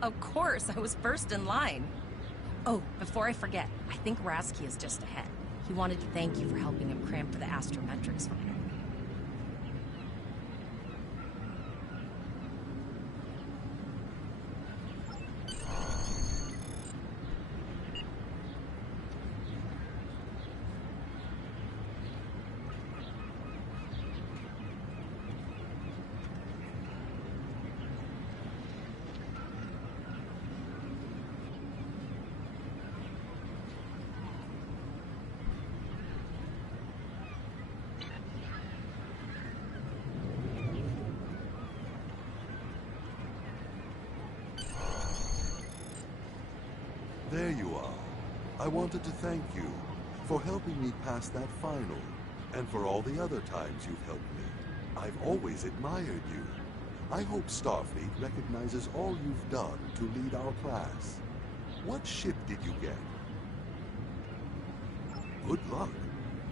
Of course, I was first in line. Oh, before I forget, I think Rasky is just ahead. He wanted to thank you for helping him cram for the astrometrics final. There you are. I wanted to thank you for helping me pass that final, and for all the other times you've helped me. I've always admired you. I hope Starfleet recognizes all you've done to lead our class. What ship did you get? Good luck.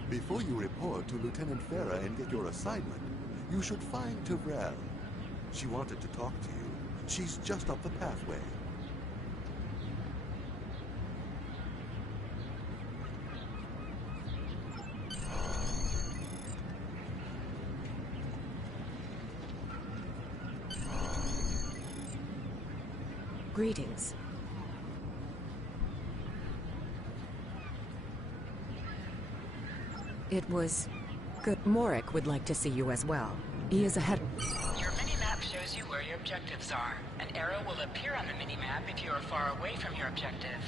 Before you report to Lieutenant Farah and get your assignment, you should find Tyrell. She wanted to talk to you. She's just up the pathway. Greetings. It was good. Morik would like to see you as well. He is ahead. Your mini-map shows you where your objectives are. An arrow will appear on the mini-map if you are far away from your objective.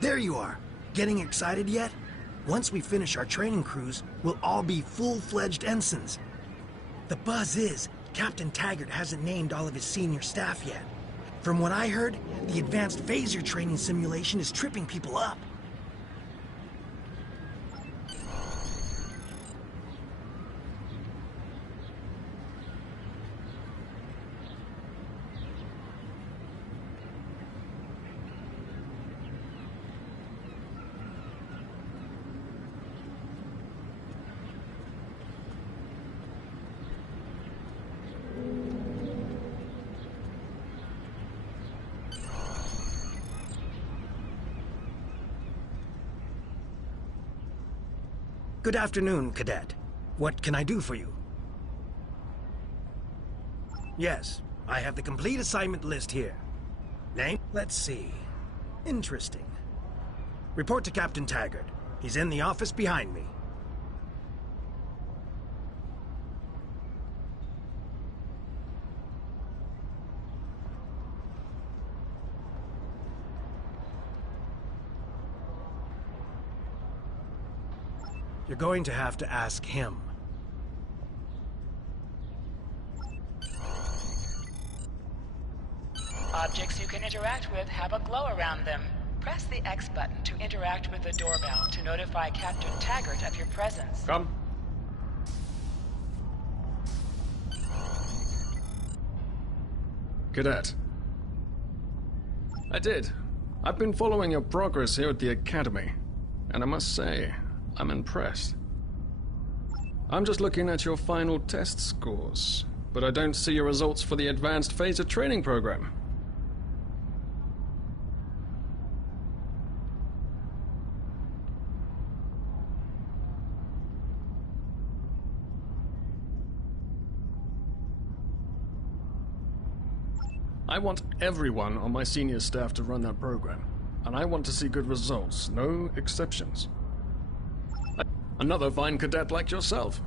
There you are. Getting excited yet? Once we finish our training cruise, we'll all be full-fledged ensigns. The buzz is, Captain Taggart hasn't named all of his senior staff yet. From what I heard, the advanced phaser training simulation is tripping people up. Good afternoon, Cadet. What can I do for you? Yes, I have the complete assignment list here. Name? Let's see. Interesting. Report to Captain Taggart. He's in the office behind me. You're going to have to ask him. Objects you can interact with have a glow around them. Press the X button to interact with the doorbell to notify Captain Taggart of your presence. Come. Cadet. I did. I've been following your progress here at the Academy, and I must say, I'm impressed. I'm just looking at your final test scores, but I don't see your results for the Advanced Phaser Training Program. I want everyone on my senior staff to run that program, and I want to see good results, no exceptions. Another fine cadet like yourself.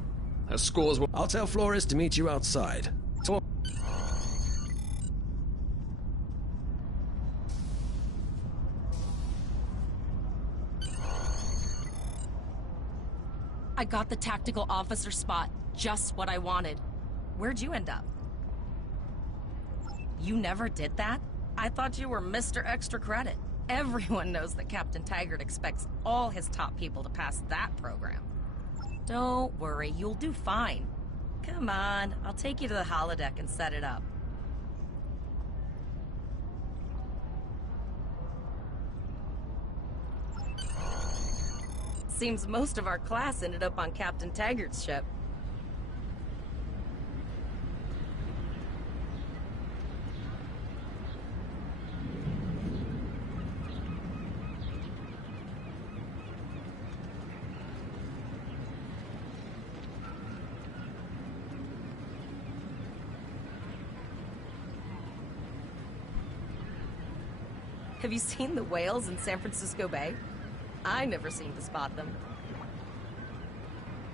Her scores will... I'll tell Flores to meet you outside. I got the tactical officer spot. Just what I wanted. Where'd you end up? You never did that? I thought you were Mr. Extra Credit. Everyone knows that Captain Taggart expects all his top people to pass that program. Don't worry, you'll do fine. Come on, I'll take you to the holodeck and set it up. Seems most of our class ended up on Captain Taggart's ship. Have you seen the whales in San Francisco Bay? I never seem to spot them.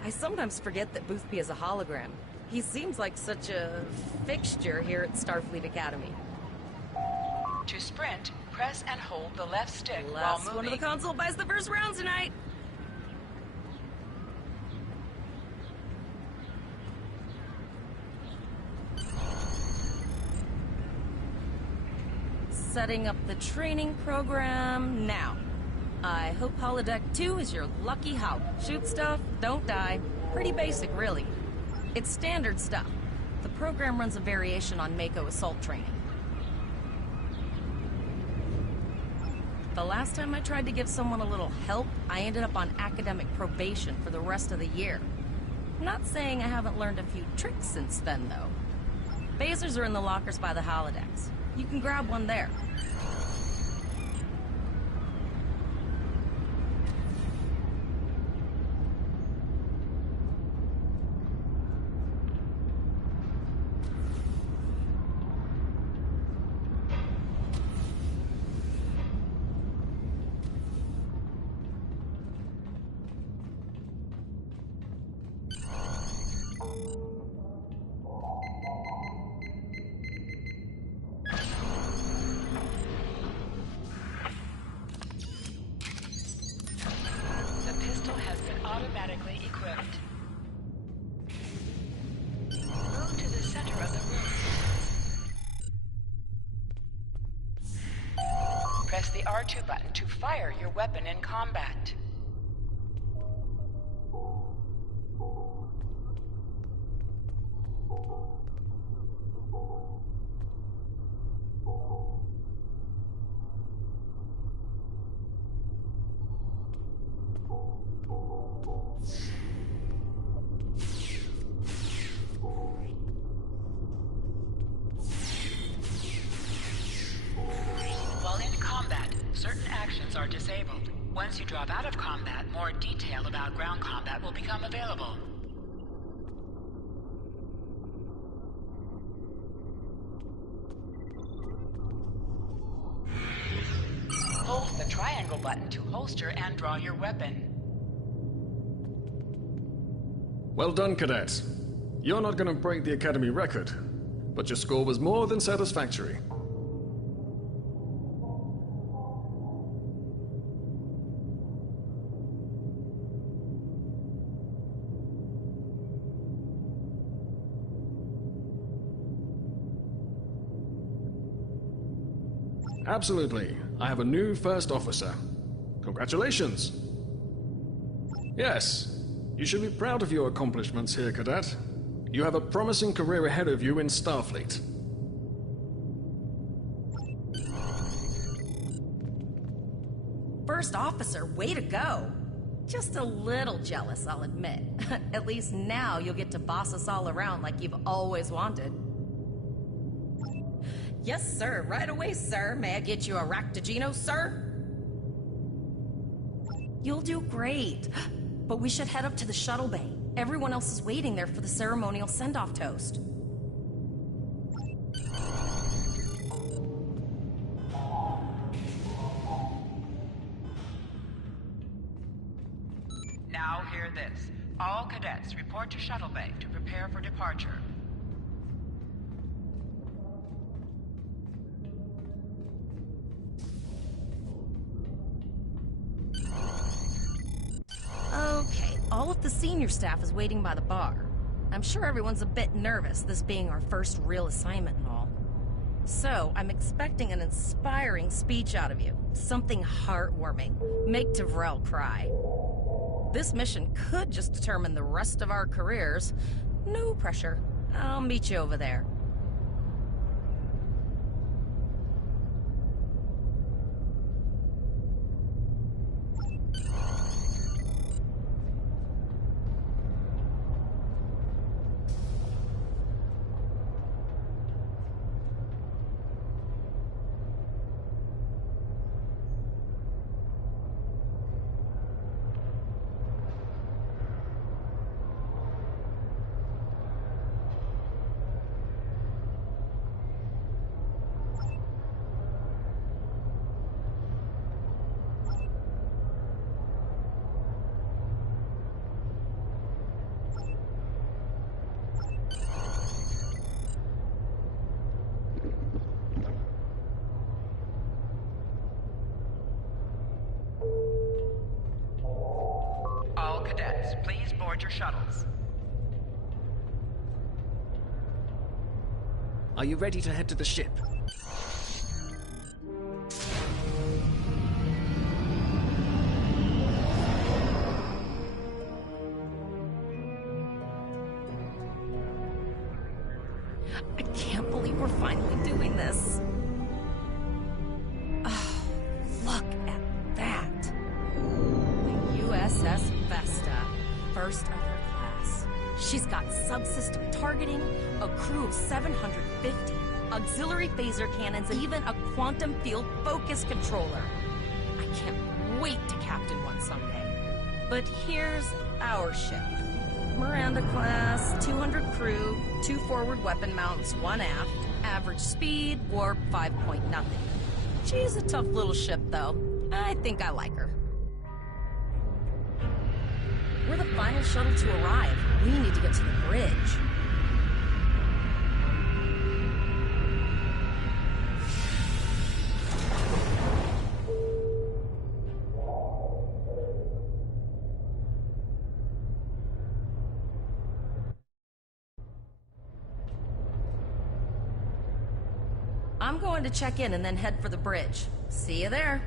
I sometimes forget that Boothby is a hologram. He seems like such a fixture here at Starfleet Academy. To sprint, press and hold the left stick while Last moving. one of the console buys the first round tonight. Setting up the training program now. I hope Holodeck 2 is your lucky hop. Shoot stuff, don't die. Pretty basic, really. It's standard stuff. The program runs a variation on Mako assault training. The last time I tried to give someone a little help, I ended up on academic probation for the rest of the year. Not saying I haven't learned a few tricks since then, though. Phasers are in the lockers by the holodecks. You can grab one there. Automatically equipped. Move to the center of the room. Press the R2 button to fire your weapon in combat. Certain actions are disabled. Once you drop out of combat, more detail about ground combat will become available. Hold the triangle button to holster and draw your weapon. Well done, Cadet. You're not going to break the Academy record, but your score was more than satisfactory. Absolutely. I have a new first officer. Congratulations. Yes, you should be proud of your accomplishments here, Cadet. You have a promising career ahead of you in Starfleet. First officer, way to go. Just a little jealous, I'll admit. At least now you'll get to boss us all around like you've always wanted. Yes, sir. Right away, sir. May I get you a Ractagino, sir? You'll do great. But we should head up to the shuttle bay. Everyone else is waiting there for the ceremonial send-off toast. Now hear this. All cadets report to shuttle bay to prepare for departure. Okay, all of the senior staff is waiting by the bar. I'm sure everyone's a bit nervous, this being our first real assignment and all. So, I'm expecting an inspiring speech out of you. Something heartwarming. Make Devrel cry. This mission could just determine the rest of our careers. No pressure. I'll meet you over there. All cadets, please board your shuttles. Are you ready to head to the ship? I can't believe we're finally doing this. Oh, look at that. The USS Vesta, first of her class. She's got subsystem targeting, a crew of 750, auxiliary phaser cannons, and even a quantum field focus controller. I can't wait to captain one someday. But here's our ship. Miranda class, 200 crew, 2 forward weapon mounts, 1 aft, average speed, warp 5 point nothing. She's a tough little ship, though. I think I like her. We're the final shuttle to arrive. We need to get to the bridge. I'm going to check in and then head for the bridge. See you there.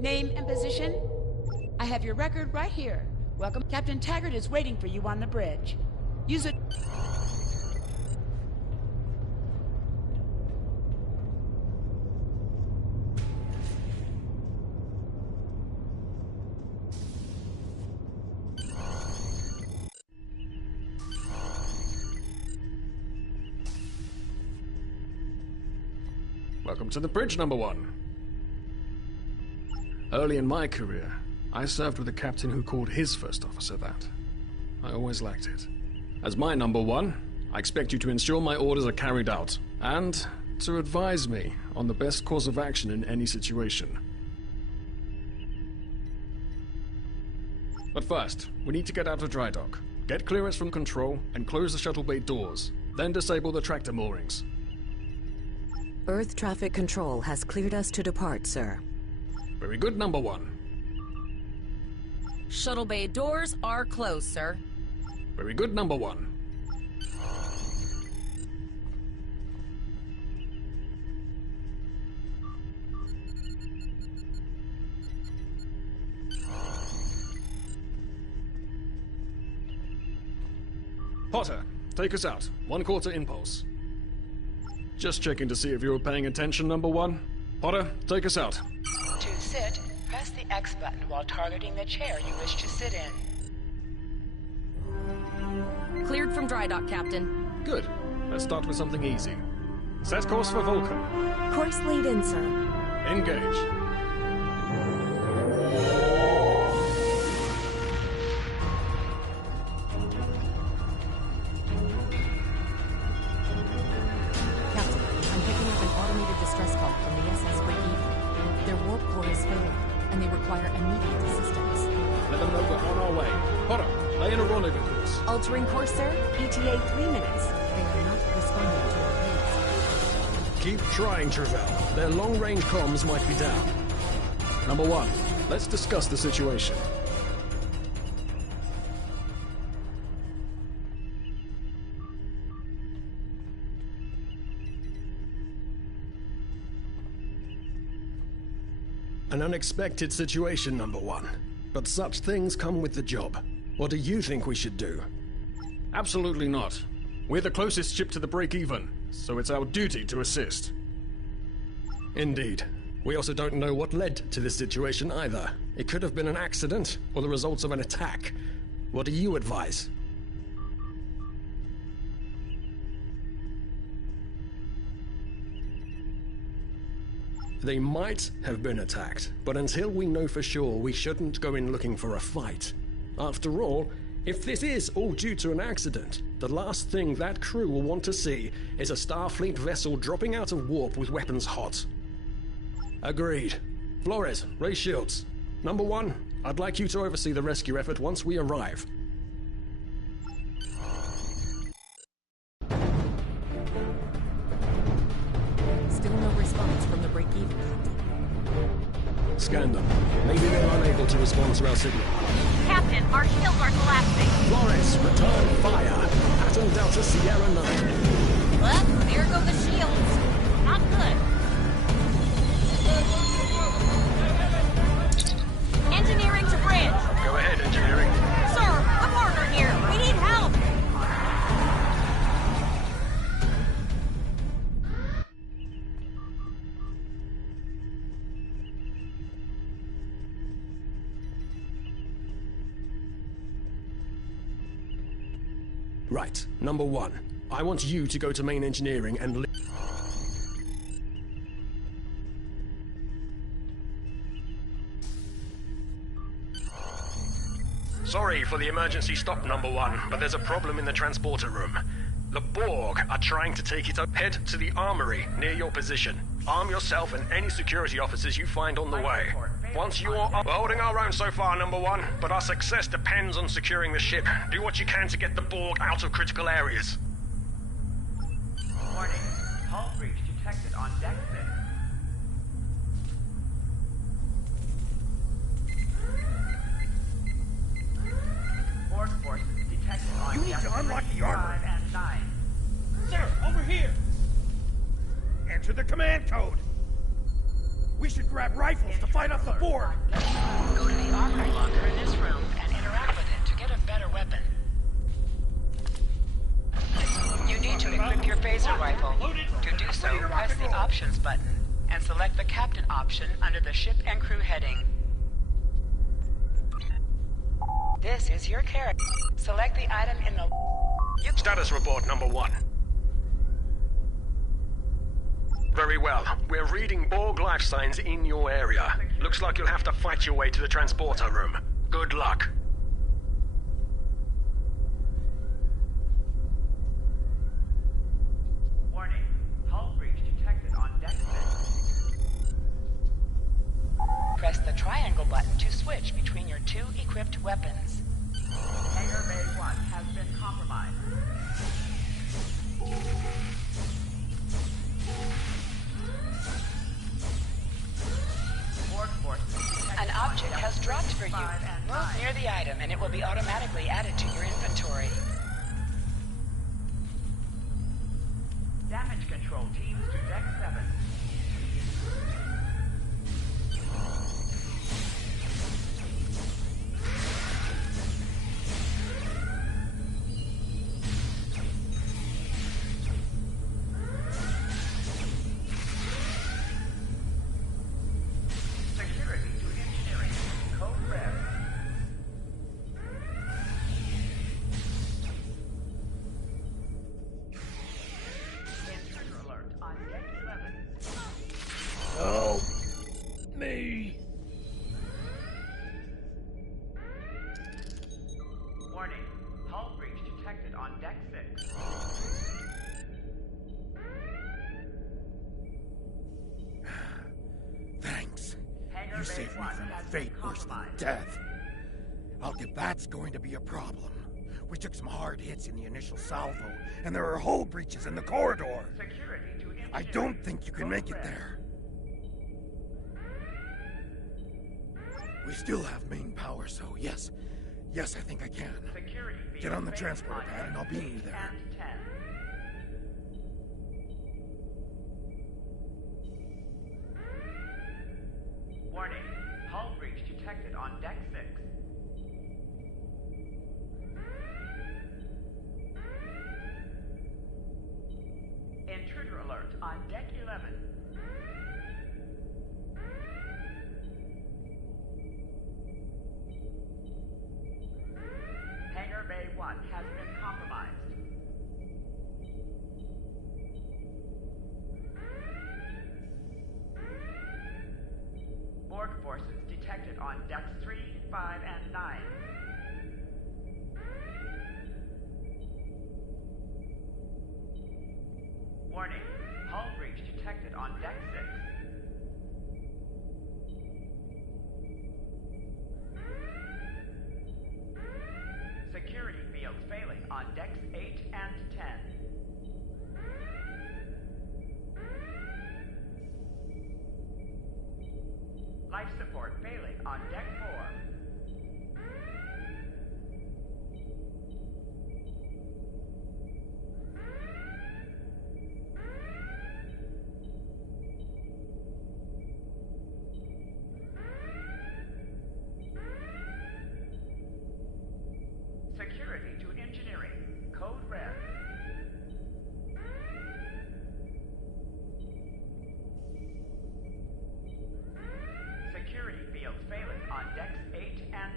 Name and position? I have your record right here. Welcome. Captain Taggart is waiting for you on the bridge. Use it. Welcome to the bridge, number 1. Early in my career, I served with a captain who called his first officer that. I always liked it. As my number 1, I expect you to ensure my orders are carried out, and to advise me on the best course of action in any situation. But first, we need to get out of dry dock, get clearance from control, and close the shuttle bay doors, then disable the tractor moorings. Earth traffic control has cleared us to depart, sir. Very good, number 1. Shuttle bay doors are closed, sir. Very good, number 1. Potter, take us out. 1/4 impulse. Just checking to see if you were paying attention, number one. Potter, take us out. To sit, press the X button while targeting the chair you wish to sit in. Cleared from dry dock, Captain. Good. Let's start with something easy. Set course for Vulcan. Course lead in, sir. Engage. Captain, I'm picking up an automated distress call from the SS Breakeven. Their warp core is failing, and they require immediate assistance. Let them know we're on our way. Potter, lay in a rendezvous course. Altering course, sir. ETA 3 minutes. They are not responding to our pleas. Keep trying, Travell. Their long-range comms might be down. Number one, let's discuss the situation. An unexpected situation, number one. But such things come with the job. What do you think we should do? Absolutely not. We're the closest ship to the break-even, so it's our duty to assist. Indeed. We also don't know what led to this situation either. It could have been an accident, or the results of an attack. What do you advise? They might have been attacked, but until we know for sure, we shouldn't go in looking for a fight. After all, if this is all due to an accident, the last thing that crew will want to see is a Starfleet vessel dropping out of warp with weapons hot. Agreed. Flores, raise shields. Number one, I'd like you to oversee the rescue effort once we arrive. Still no response from the break-even, Captain. Scan them. Maybe they're unable to respond to our signal. Captain, our shields are collapsing. Flores, return fire. Pattern Delta Sierra 9. Well, there go the shields. Not good. Engineering to bridge. Go ahead, engineering. Sir, a partner here. We need help. Right, number one. I want you to go to main engineering and Sorry for the emergency stop, number one, but there's a problem in the transporter room. The Borg are trying to take it up. Head to the armory near your position. Arm yourself and any security officers you find on the way. Once you are... We're holding our own so far, number one, but our success depends on securing the ship. Do what you can to get the Borg out of critical areas. Warning. Hull breach detected on deck 6. Borg forces detected on You need to unlock the armor. 5 and 9. Sir, over here! Enter the command code! We should grab rifles to fight off the Borg! Go to the armory locker in this room and interact with it to get a better weapon. You need to equip your phaser rifle. To do so, press the options button and select the captain option under the ship and crew heading. This is your character. Select the item in the... Status report, number one. Very well. We're reading Borg life signs in your area. Looks like you'll have to fight your way to the transporter room. Good luck. Warning. Hull breach detected on deck 6. Press the triangle button to switch between your two equipped weapons. Hangar Bay 1 has been compromised. Borg forces detected An on object deck has dropped for you. 5 and Move 9. near the item and it will be automatically added to your inventory. Damage control teams to deck 7. You saved me from a fate worse than death. I'll get that's going to be a problem. We took some hard hits in the initial salvo, and there are hull breaches in the corridor. I don't think you can make it there. We still have main power, so yes. Yes, I think I can. Get on the transporter pad and I'll beam you there. Warning, hull breach detected on deck 6. Intruder alert on deck 11. Hangar Bay 1 has been compromised. Borg forces detected on decks 3, 5, and 9. Warning, hull breach detected on deck 6. Security fields failing on decks 8 and 10. Life support failing on deck 4. Security to engineering. Code red. Security fields failing on decks 8 and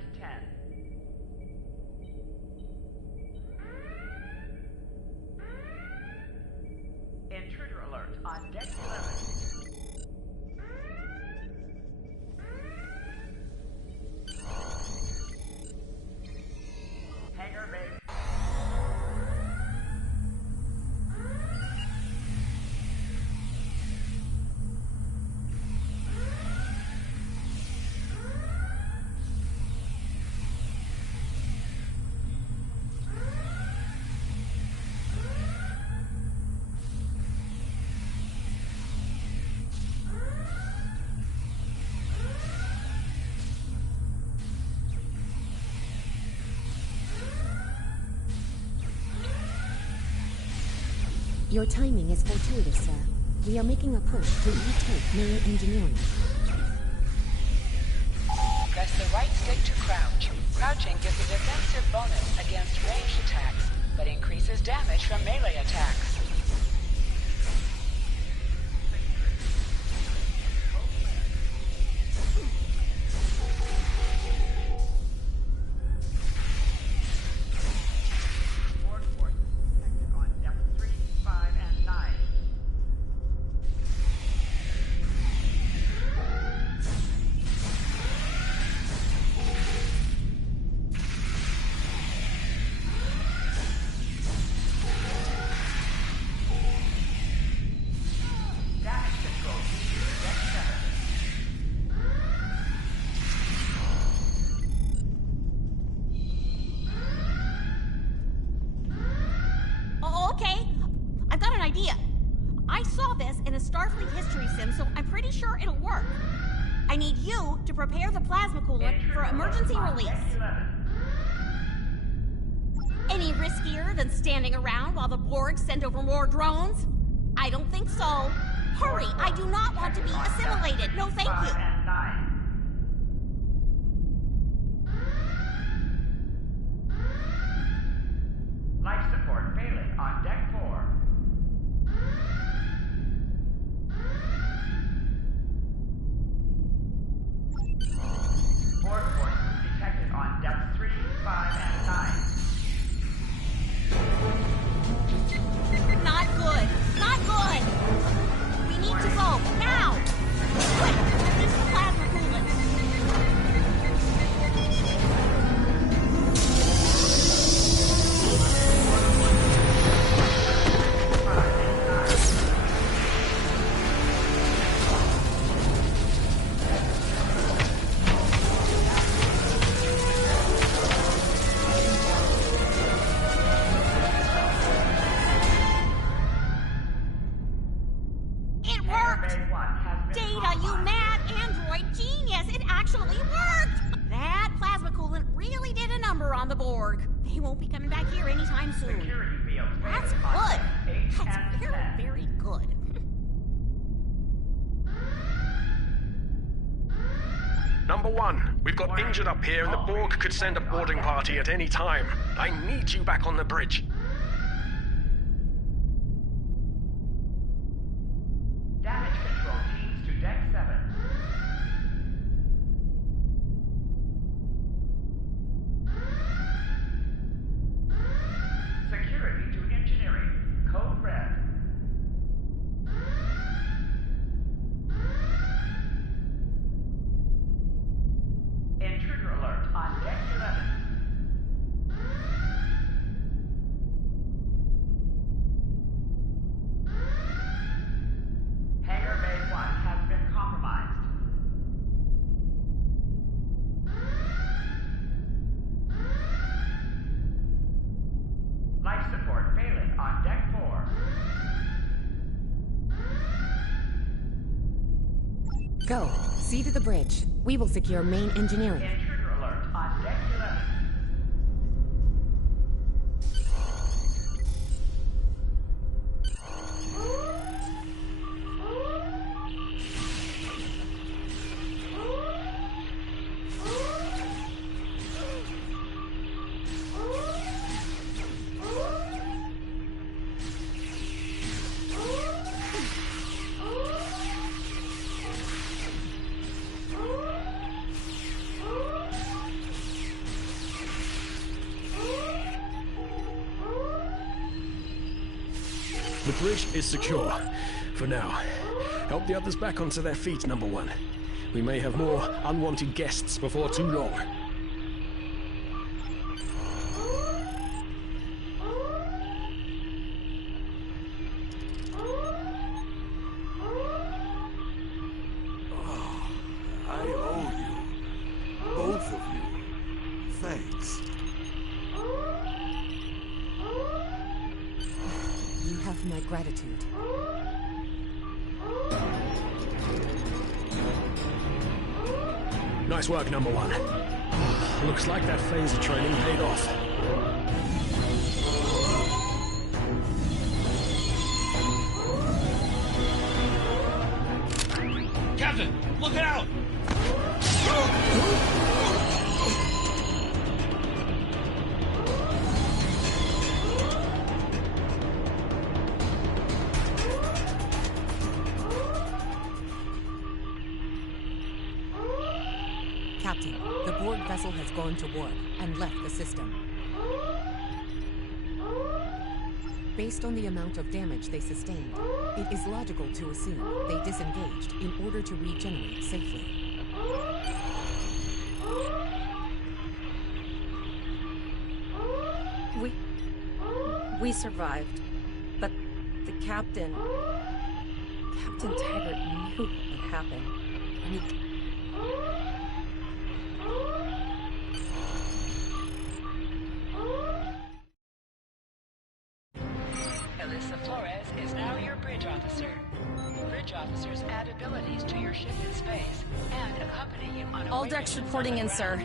10. Intruder alert on deck 11. Hangar Bay. Your timing is fortuitous, sir. We are making a push to retake main engineering. Press the right stick to crouch. Crouching gives a defensive bonus against ranged attacks, but increases damage from melee attacks. Borg forces detected on decks 3, 5, and 9. Damage control. Deck 7. Oh, okay. I've got an idea. I saw this in a Starfleet history sim, so I'm pretty sure it'll work. I need you to prepare the plasma coolant for emergency release. Any riskier than standing around while the Borg send over more drones? I don't think so. Hurry, I do not want to be assimilated. No, thank 5 you. and 9. Life support failing on deck 4. Borg forces detected on decks 3, 5, and 9. Not good. Not good. We need to go now. Quick, release the plasma coolant. worked! Bay 1 has been Data, you compromised. mad android genius! It actually worked! That plasma coolant really did a number on the Borg. They won't be coming back here anytime soon. Security field That's failing on good. decks 8 That's and very, 10. very good. Number 1, we've got injured up here and the Borg could send a boarding party at any time. I need you back on the bridge. Damage control teams to deck 7. Security to engineering. Code red. Intruder alert on deck 11. Hangar Bay 1 has been compromised. Life support failing on deck 4. Go. See to the bridge. We will secure main engineering. Intruder alert on deck 11. The bridge is secure. For now. Help the others back onto their feet, Number 1. We may have more unwanted guests before too long. I owe you. Both of you. Thanks. You have my gratitude. Nice work, Number 1. Looks like that phaser training paid off. Captain, look out! Captain, the Borg vessel has gone to warp and left the system. Based on the amount of damage they sustained, it is logical to assume they disengaged in order to regenerate safely. We survived, but the Captain Taggart knew what would happen, and he... Alyssa Flores is now your bridge officer. Bridge officers add abilities to your ship in space and accompany you on All decks reporting in, sir.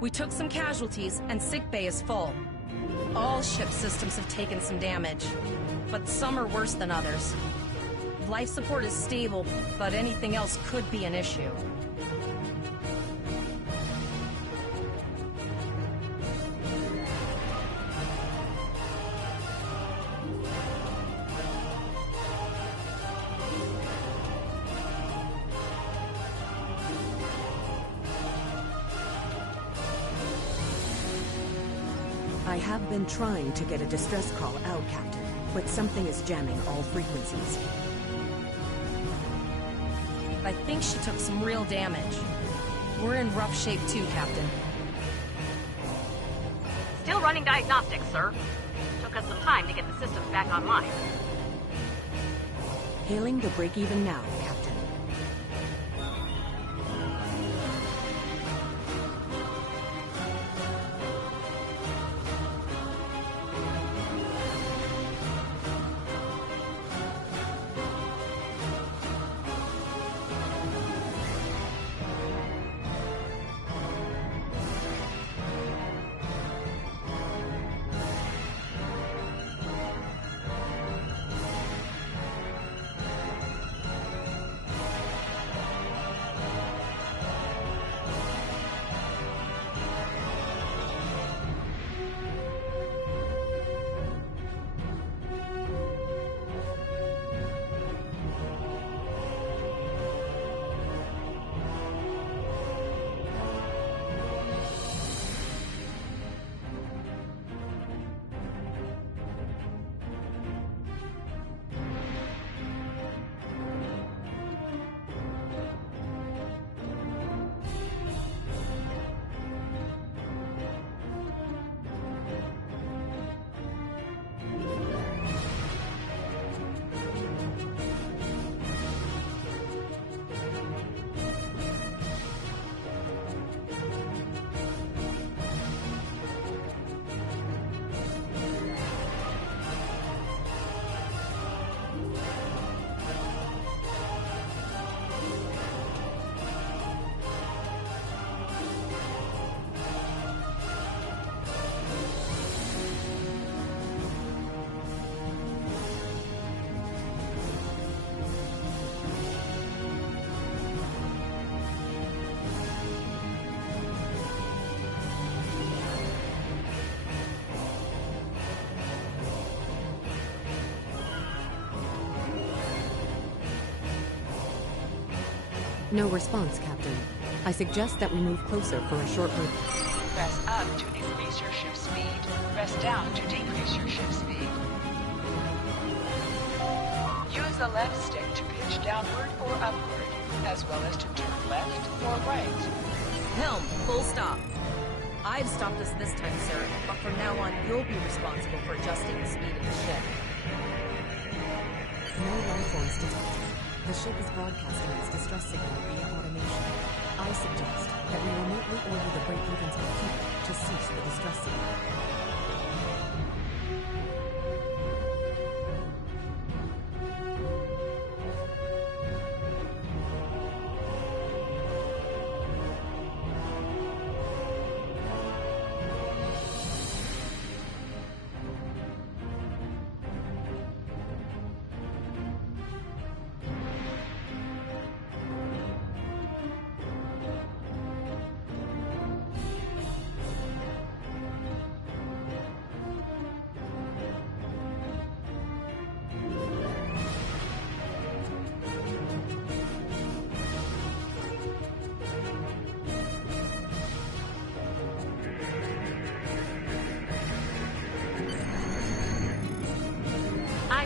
We took some casualties, and sickbay is full. All ship systems have taken some damage, but some are worse than others. Life support is stable, but anything else could be an issue. I have been trying to get a distress call out, Captain, but something is jamming all frequencies. I think she took some real damage. We're in rough shape too, Captain. Still running diagnostics, sir. Took us some time to get the systems back online. Hailing the break-even now, Captain. No response, Captain. I suggest that we move closer for a short break. Press up to increase your ship's speed. Press down to decrease your ship's speed. Use the left stick to pitch downward or upward, as well as to turn left or right. Helm, full stop. I've stopped us this time, sir, but from now on, you'll be responsible for adjusting the speed of the ship. No life forms detected. The ship is broadcasting its distress signal via automation. I suggest that we remotely order the break-even's computer to cease the distress signal.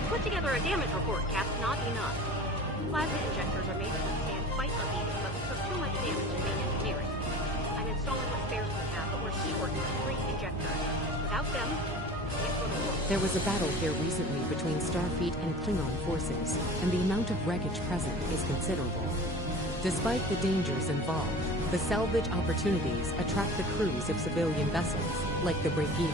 Put together a damage report, Cap. Not enough. Plasma injectors are made to withstand quite a beating, but we took too much damage in main engineering. I'm installing what spares we have, but we're short 3 injectors. Without them, it wouldn't work. There was a battle here recently between Starfleet and Klingon forces, and the amount of wreckage present is considerable. Despite the dangers involved, the salvage opportunities attract the crews of civilian vessels, like the Break-Even.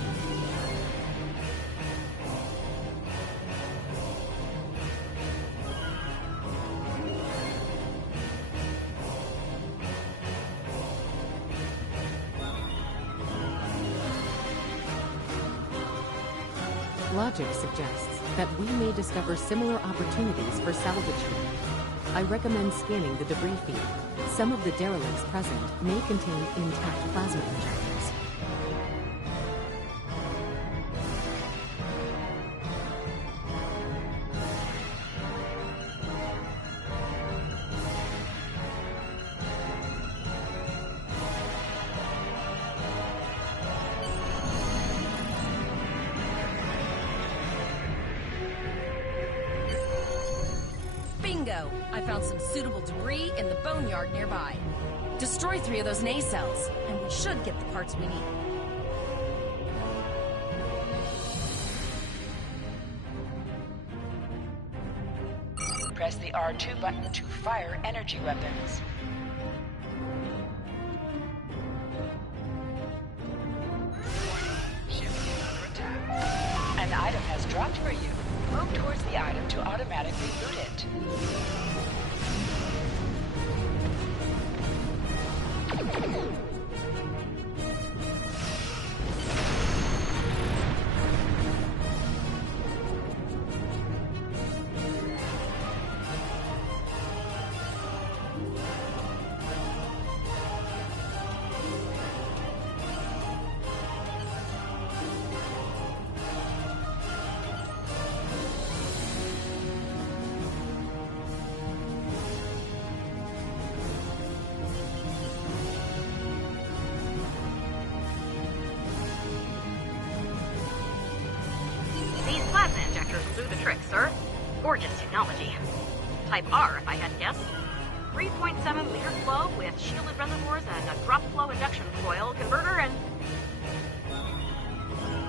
Logic suggests that we may discover similar opportunities for salvaging. I recommend scanning the debris field. Some of the derelicts present may contain intact plasma injectors. Bingo! I found some suitable debris in the boneyard nearby. Destroy 3 of those nacelles, and we should get the parts we need. Press the R2 button to fire energy weapons. Ship is under attack. An item has dropped for you. Move towards the item to automatically loot it. Plasma injectors will do the trick, sir. Gorgeous technology. Type R, if I had to guess. 3.7 liter flow with shielded reservoirs and a drop flow induction coil converter, and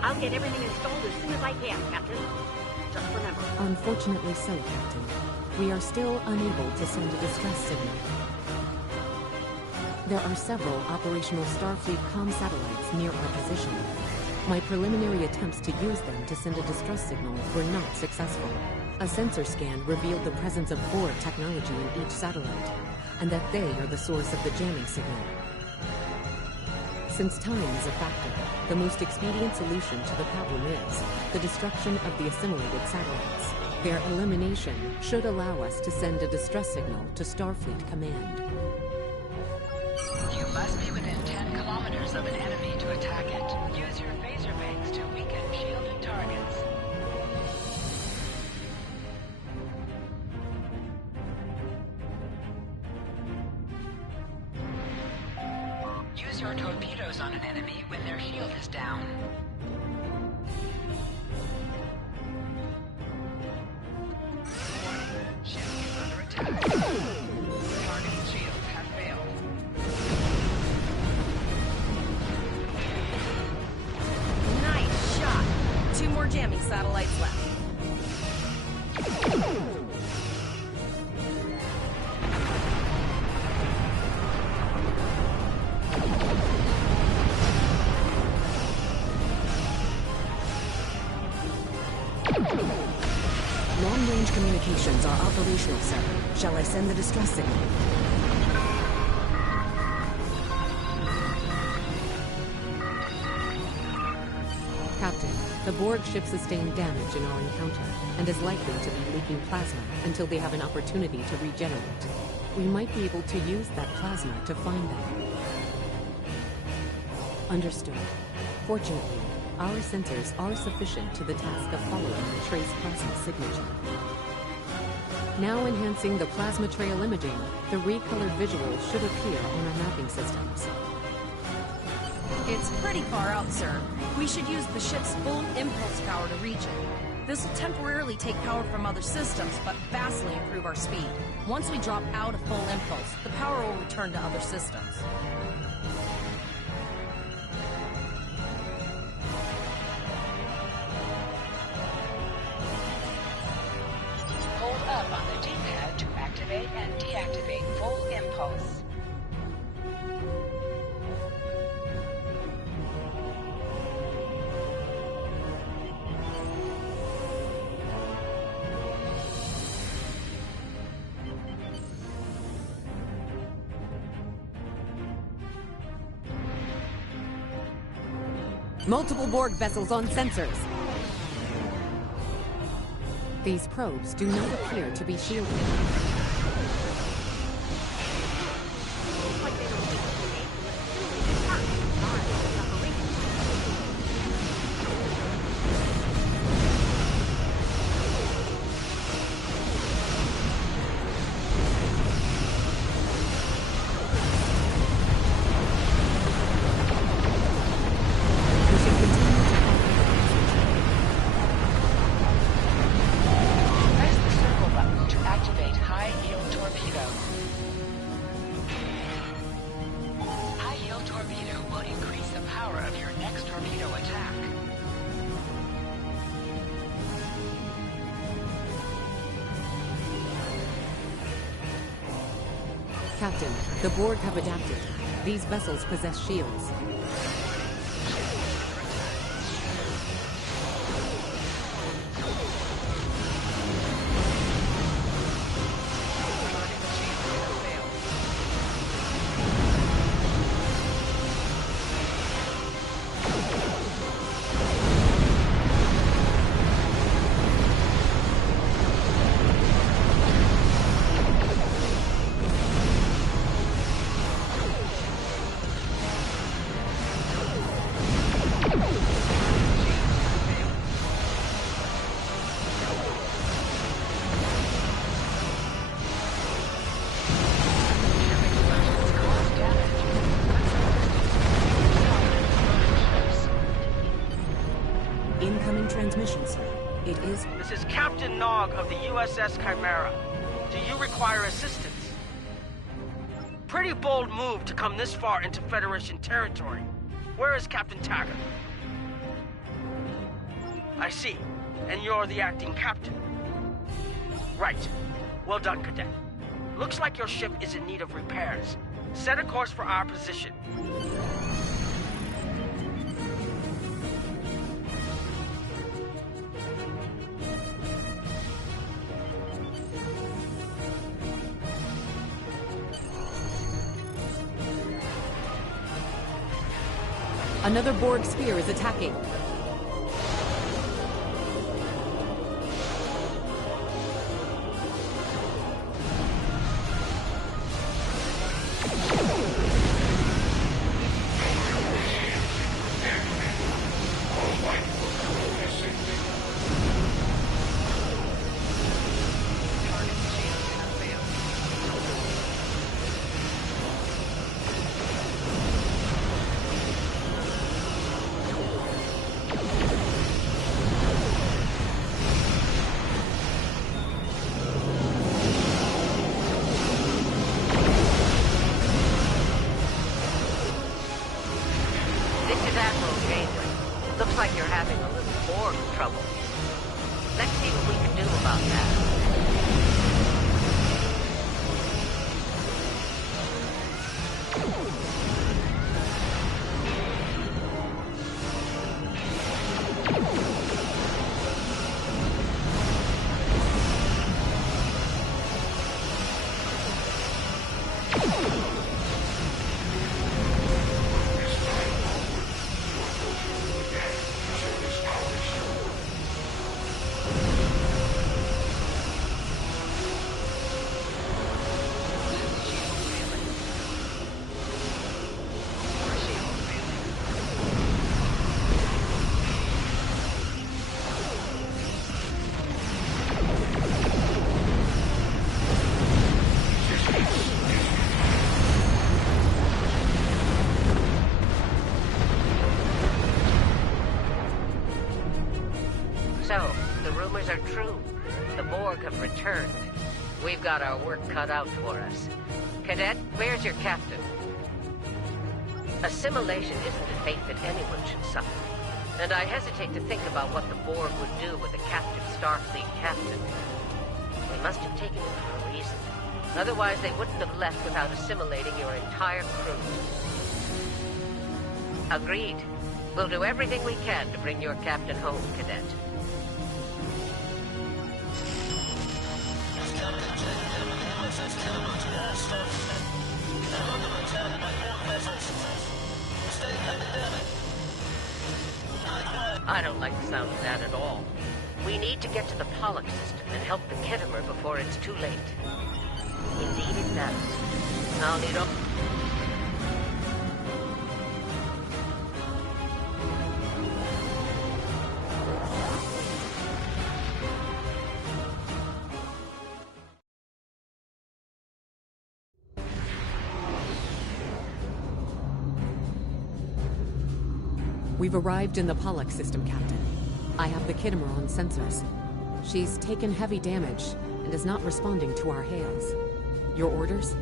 I'll get everything installed as soon as I can, Captain. Just remember. Unfortunately so, Captain. We are still unable to send a distress signal. There are several operational Starfleet comm satellites near our position. My preliminary attempts to use them to send a distress signal were not successful. A sensor scan revealed the presence of Borg technology in each satellite, and that they are the source of the jamming signal. Since time is a factor, the most expedient solution to the problem is the destruction of the assimilated satellites. Their elimination should allow us to send a distress signal to Starfleet Command. You must be within 10 kilometers of an enemy to attack it. Use your phaser bangs to weaken shielded targets. Focus your torpedoes on an enemy when their shield is down. Warning, ship is under attack. Targeting shields have failed. Nice shot. 2 more jamming satellites left. Long-range communications are operational, sir. Shall I send the distress signal? Captain, the Borg ship sustained damage in our encounter and is likely to be leaking plasma until they have an opportunity to regenerate. We might be able to use that plasma to find them. Understood. Fortunately, our sensors are sufficient to the task of following the trace plasma signature. Now enhancing the plasma trail imaging, the recolored visuals should appear on our mapping systems. It's pretty far out, sir. We should use the ship's full impulse power to reach it. This will temporarily take power from other systems, but vastly improve our speed. Once we drop out of full impulse, the power will return to other systems. Hold up on the D-pad to activate and deactivate full impulse. Multiple Borg vessels on sensors. These probes do not appear to be shielded. Press the circle button to activate high-yield torpedo. High-yield torpedo will increase the power of your next torpedo attack. Captain, the Borg have adapted. These vessels possess shields. Incoming transmission, sir. It is... This is Captain Nog of the USS Chimera. Do you require assistance? Pretty bold move to come this far into Federation territory. Where is Captain Taggart? I see. And you're the acting captain. Right. Well done, Cadet. Looks like your ship is in need of repairs. Set a course for our position. Another Borg sphere is attacking. returned. We've got our work cut out for us. Cadet, where's your captain? Assimilation isn't a fate that anyone should suffer. And I hesitate to think about what the Borg would do with a captive Starfleet captain. They must have taken him for a reason. Otherwise, they wouldn't have left without assimilating your entire crew. Agreed. We'll do everything we can to bring your captain home, Cadet. I don't like the sound of that at all. We need to get to the Pollock system and help the Kittimer before it's too late. Indeed it does. I'll need all... We've arrived in the Pollock system, Captain. I have the Kittimer on sensors. She's taken heavy damage and is not responding to our hails. Your orders?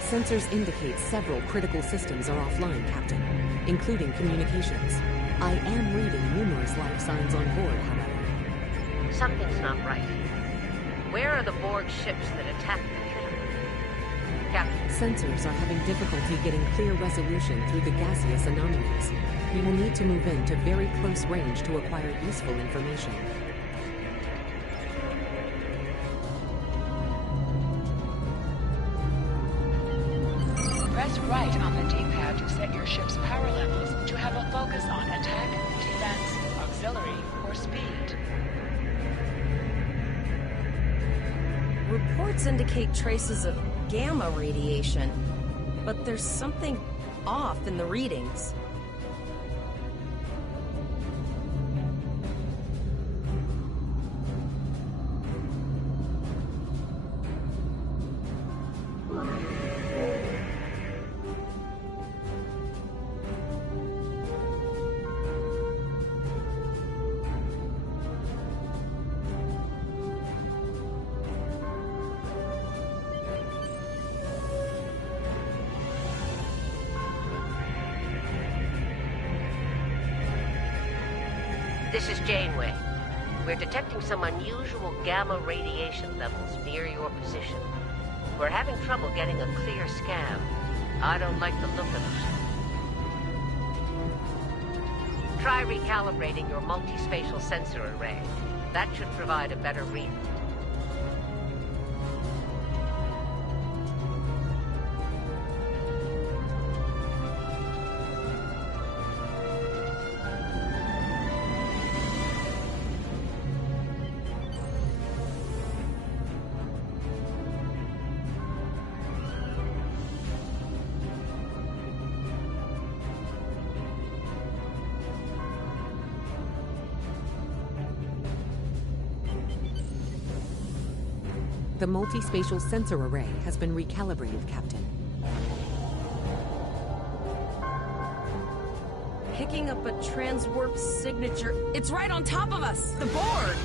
Sensors indicate several critical systems are offline, Captain, including communications. I am reading numerous life signs on board, however. Something's not right here. Where are the Borg ships that attacked the Kittimer? Captain. Sensors are having difficulty getting clear resolution through the gaseous anomalies. We will need to move into very close range to acquire useful information. Press right on the D-pad to set your ship's power levels to have a focus on attack, defense, auxiliary, or speed. Reports indicate traces of gamma radiation, but there's something off in the readings. This is Janeway. We're detecting some unusual gamma radiation levels near your position. We're having trouble getting a clear scan. I don't like the look of it. Try recalibrating your multispatial sensor array. That should provide a better read. The multispatial sensor array has been recalibrated, Captain. Picking up a transwarp signature. It's right on top of us! The Borg!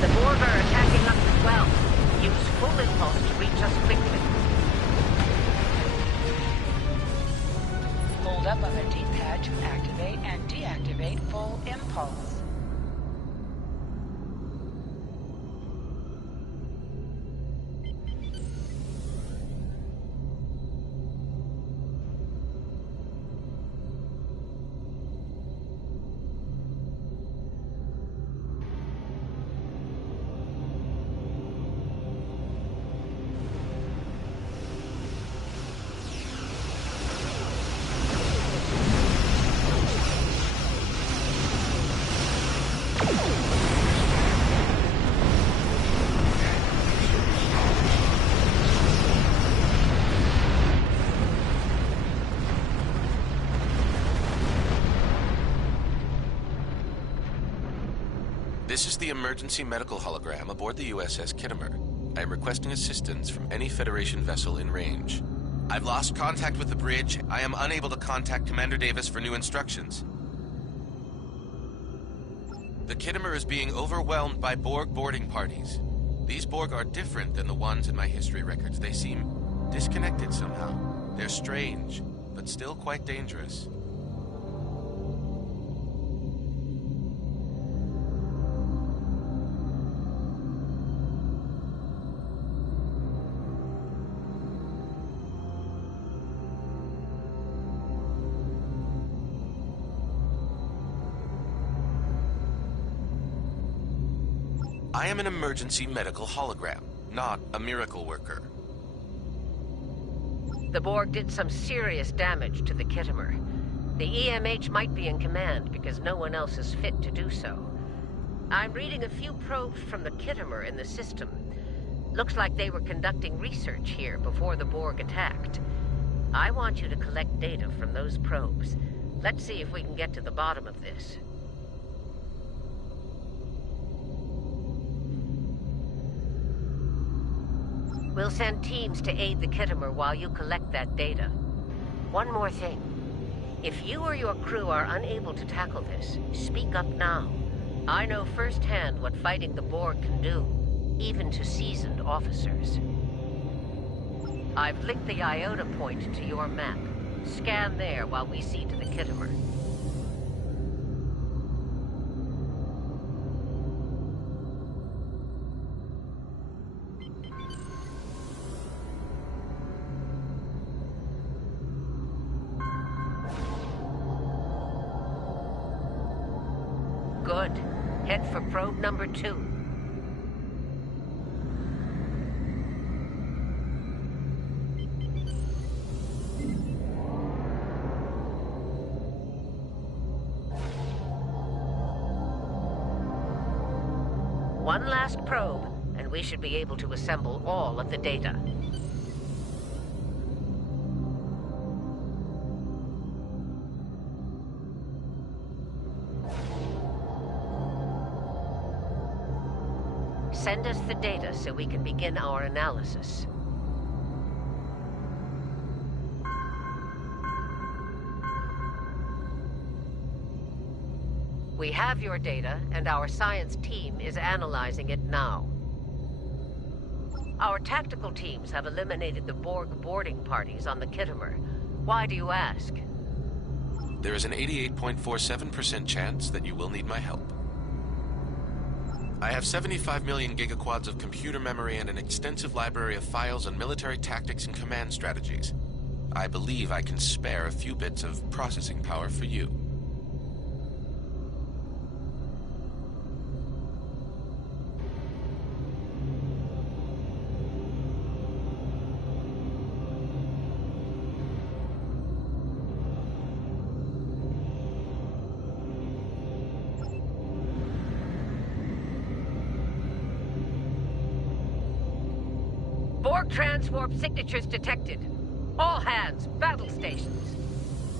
The Borg are attacking us as well. Use full impulse to reach us quickly. Hold up on the D-pad to activate and deactivate full impulse. This is the emergency medical hologram aboard the USS Kittimer. I am requesting assistance from any Federation vessel in range. I've lost contact with the bridge. I am unable to contact Commander Davis for new instructions. The Kittimer is being overwhelmed by Borg boarding parties. These Borg are different than the ones in my history records. They seem disconnected somehow. They're strange, but still quite dangerous. I am an emergency medical hologram, not a miracle worker. The Borg did some serious damage to the Kittimer. The EMH might be in command because no one else is fit to do so. I'm reading a few probes from the Kittimer in the system. Looks like they were conducting research here before the Borg attacked. I want you to collect data from those probes. Let's see if we can get to the bottom of this. We'll send teams to aid the Kittimer while you collect that data. One more thing. If you or your crew are unable to tackle this, speak up now. I know firsthand what fighting the Borg can do, even to seasoned officers. I've linked the Iota point to your map. Scan there while we see to the Kittimer. Good. Head for probe number 2. One last probe, and we should be able to assemble all of the data. Send us the data so we can begin our analysis. We have your data, and our science team is analyzing it now. Our tactical teams have eliminated the Borg boarding parties on the Kittimer. Why do you ask? There is an 88.47% chance that you will need my help. I have 75 million gigaquads of computer memory and an extensive library of files on military tactics and command strategies. I believe I can spare a few bits of processing power for you. Borg transwarp signatures detected. All hands, battle stations.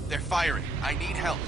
They're firing. I need help.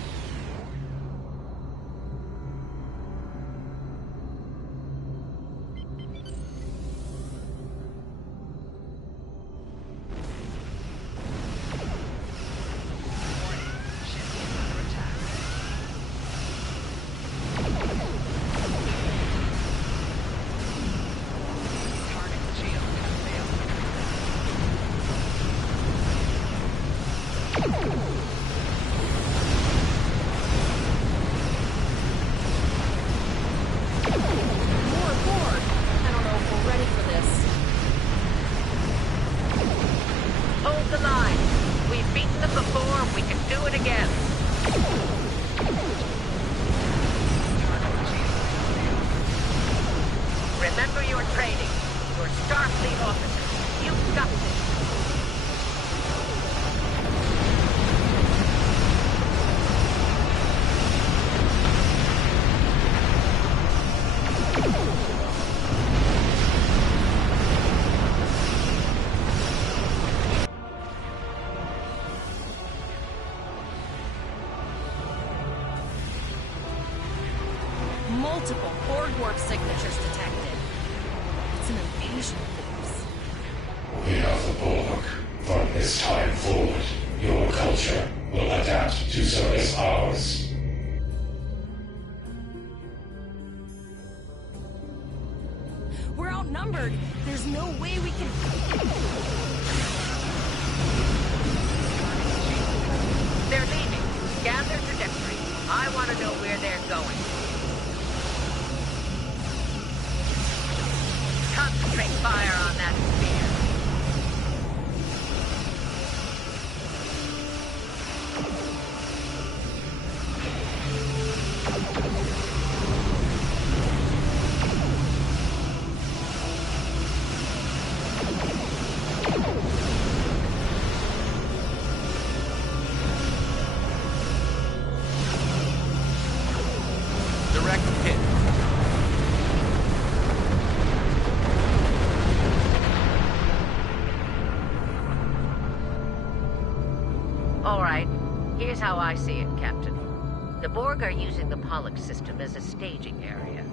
Multiple Borg warp signatures detected. It's an invasion force. We are the Borg. From this time forward, your culture will adapt to service ours. We're outnumbered. There's no way we can... They're leaving. Scan their trajectory. I want to know where they're going. Concentrate fire on that sphere. Direct hit. All right. Here's how I see it, Captain. The Borg are using the Pollux system as a staging area.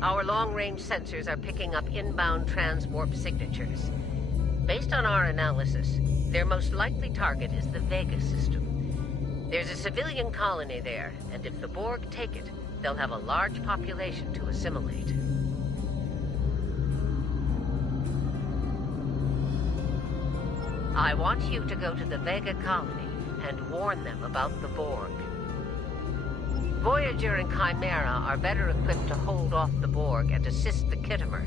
Our long-range sensors are picking up inbound transwarp signatures. Based on our analysis, their most likely target is the Vega system. There's a civilian colony there, and if the Borg take it, they'll have a large population to assimilate. I want you to go to the Vega colony and warn them about the Borg. Voyager and Chimera are better equipped to hold off the Borg and assist the Khitomer.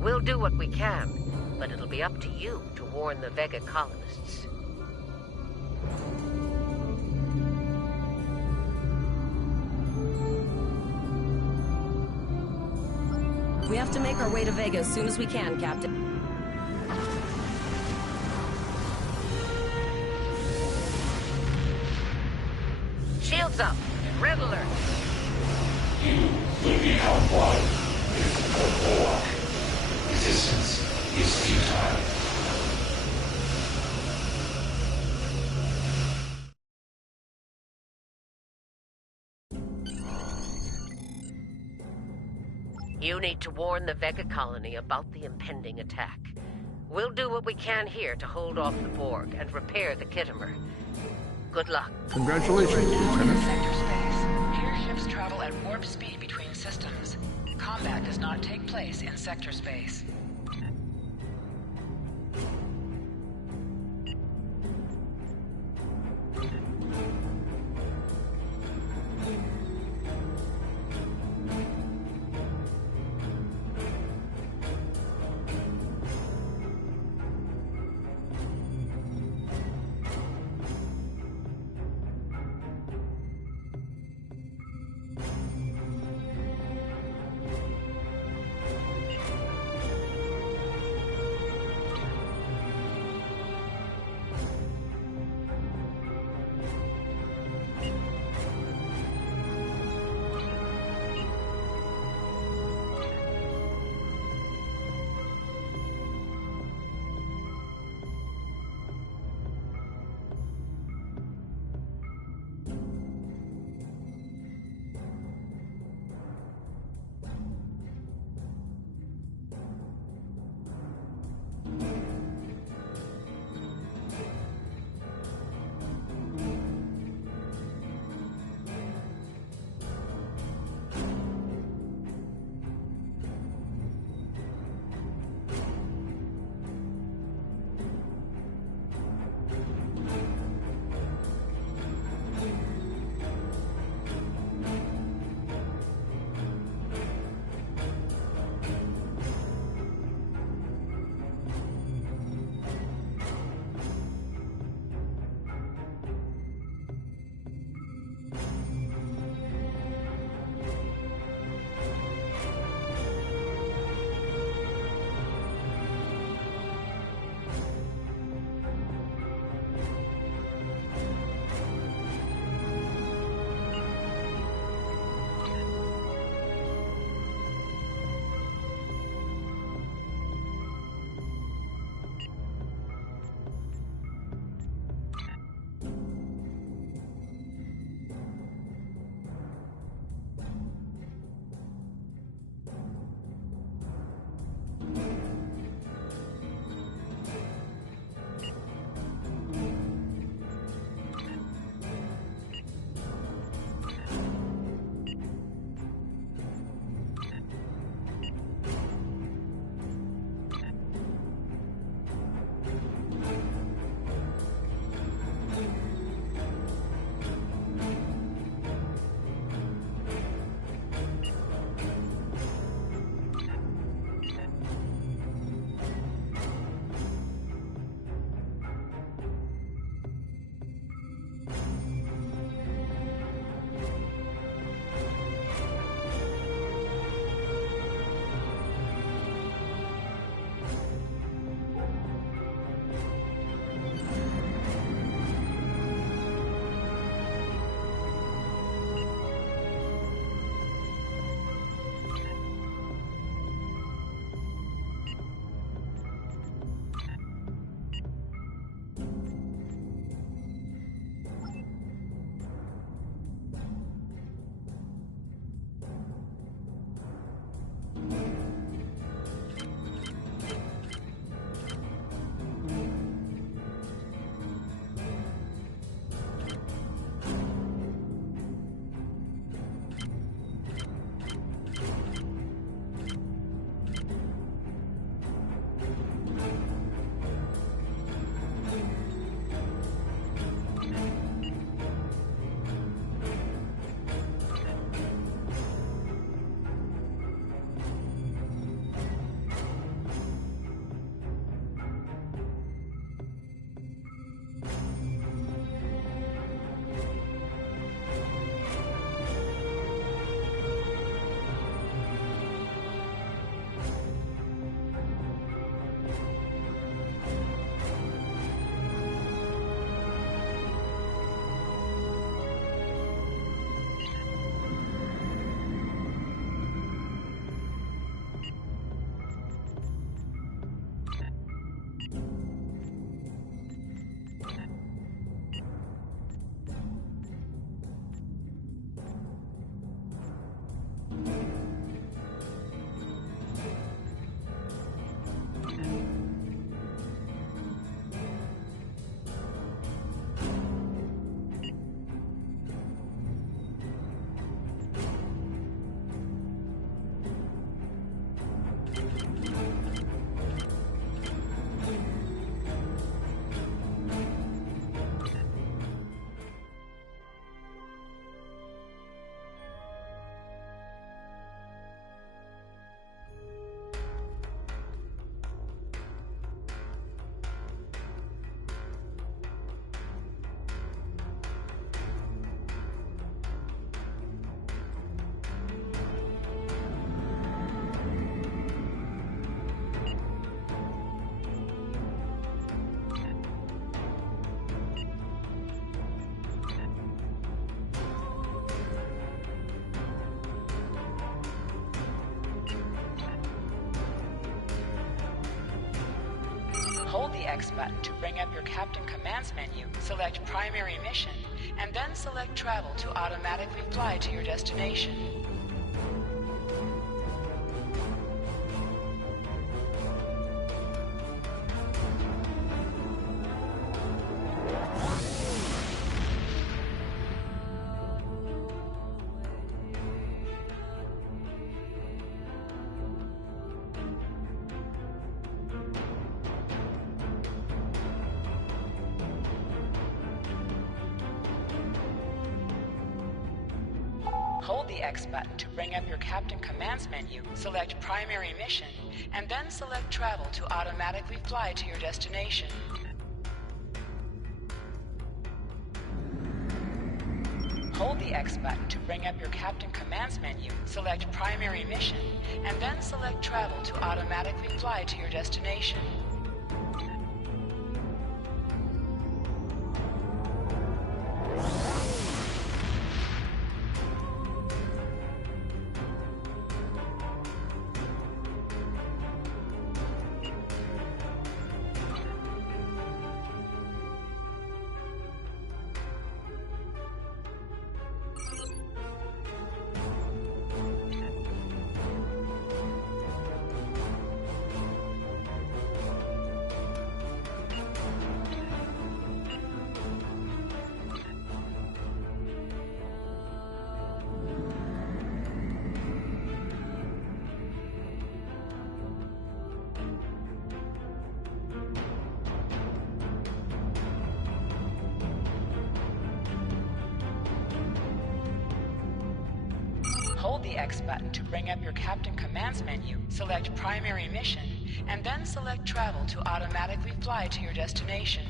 We'll do what we can, but it'll be up to you to warn the Vega colonists. We have to make our way to Vega as soon as we can, Captain. Shields up! Red alert! You will become one with the Borg. Resistance is futile. You need to warn the Vega colony about the impending attack. We'll do what we can here to hold off the Borg and repair the Khitomer. Good luck. Congratulations, Now in Lieutenant. sector space. Here ships travel at warp speed between systems. Combat does not take place in sector space. Hold the X button to bring up your Captain Commands menu, select Primary Mission, and then select Travel to automatically fly to your destination. Hold the X button to bring up your Captain Commands menu, select Primary Mission, and then select Travel to automatically fly to your destination. Hold the X button to bring up your Captain Commands menu, select Primary Mission, and then select Travel to automatically fly to your destination. Hold the X button to bring up your Captain Commands menu, select Primary Mission, and then select Travel to automatically fly to your destination.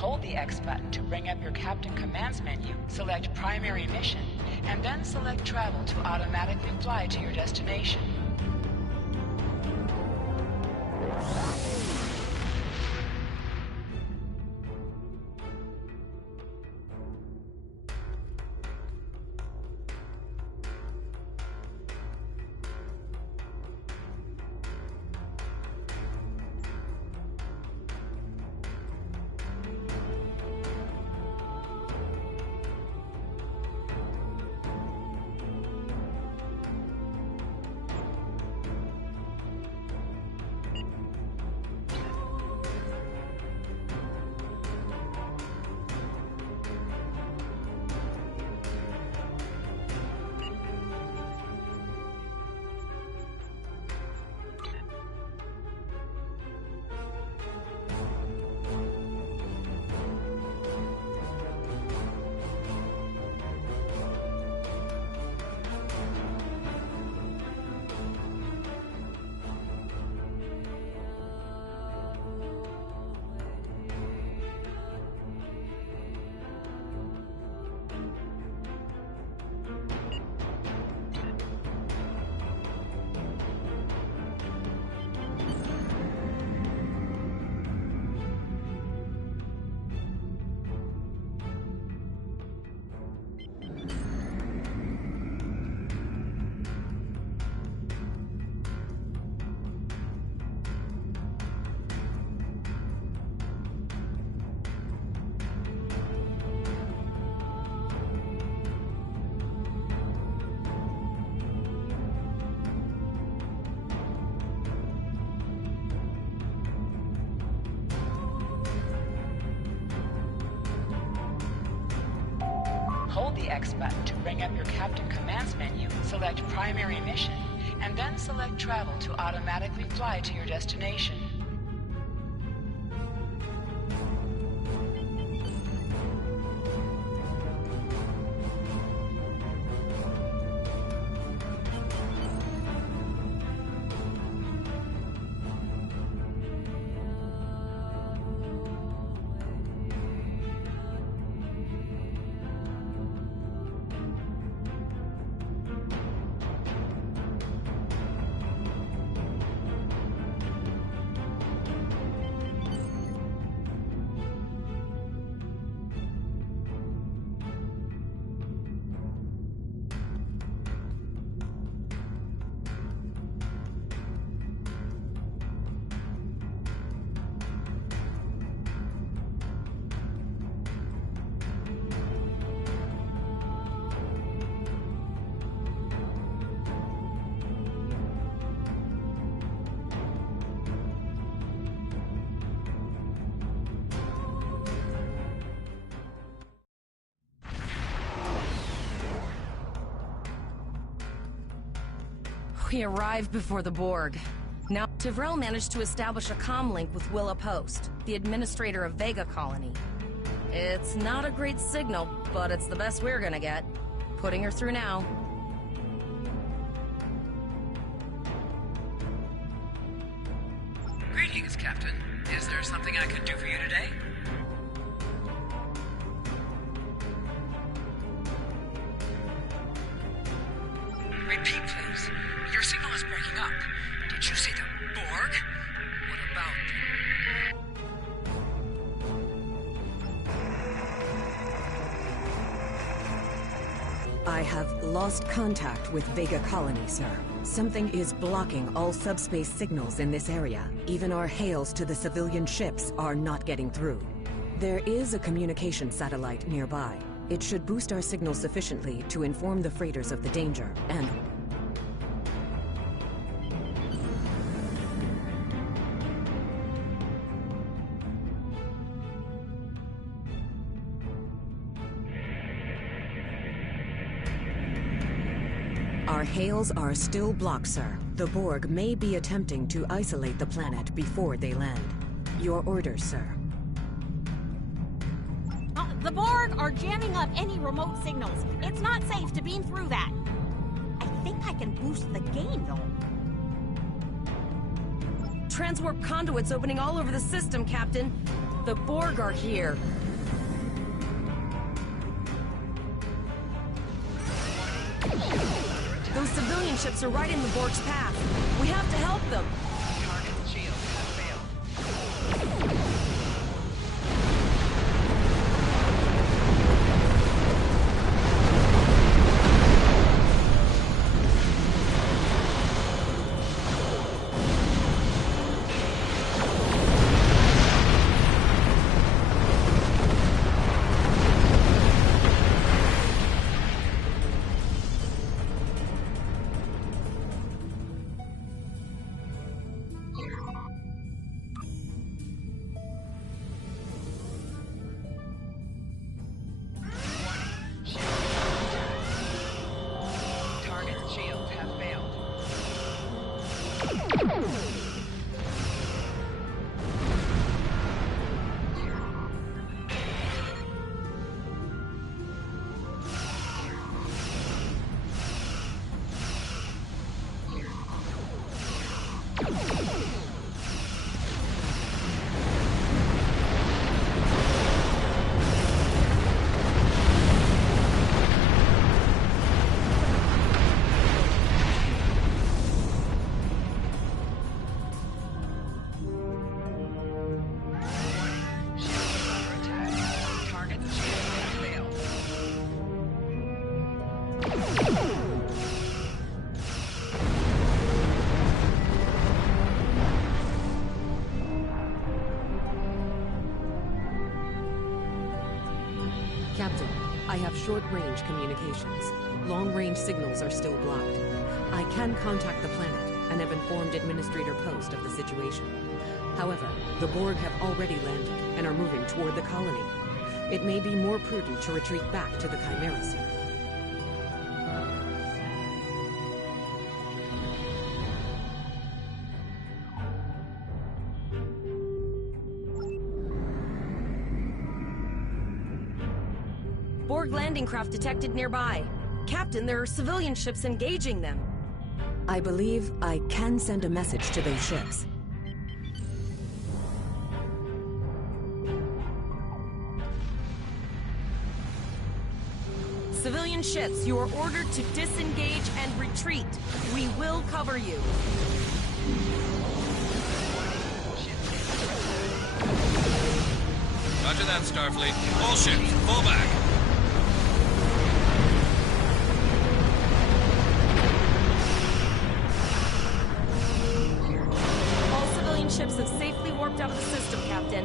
Hold the X button to bring up your Captain Commands menu, select Primary Mission, and then select Travel to automatically fly to your destination. the X button to bring up your Captain Commands menu, select Primary Mission, and then select Travel to automatically fly to your destination. We arrived before the Borg. Now, Tivrel managed to establish a comm link with Willa Post, the administrator of Vega Colony. It's not a great signal, but it's the best we're gonna get. Putting her through now. Greetings, Captain. Is there something I can do for you today? Repeat, please. Your signal is breaking up. Did you say the Borg? What about them? I have lost contact with Vega Colony, sir. Something is blocking all subspace signals in this area. Even our hails to the civilian ships are not getting through. There is a communication satellite nearby. It should boost our signal sufficiently to inform the freighters of the danger, and... Our hails are still blocked, sir. The Borg may be attempting to isolate the planet before they land. Your orders, sir. The Borg are jamming up any remote signals. It's not safe to beam through that. I think I can boost the gain, though. Transwarp conduits opening all over the system, Captain. The Borg are here. Those civilian ships are right in the Borg's path. We have to help them. Target's shields have failed. Captain, I have short-range communications. Long-range signals are still blocked. I can contact the planet and have informed Administrator Post of the situation. However, the Borg have already landed and are moving toward the colony. It may be more prudent to retreat back to the Chimera, sir. Borg landing craft detected nearby. Captain, there are civilian ships engaging them. I believe I can send a message to those ships. Civilian ships, you are ordered to disengage and retreat. We will cover you. Roger that, Starfleet. All ships, pull back. All civilian ships have safely warped out of the system, Captain.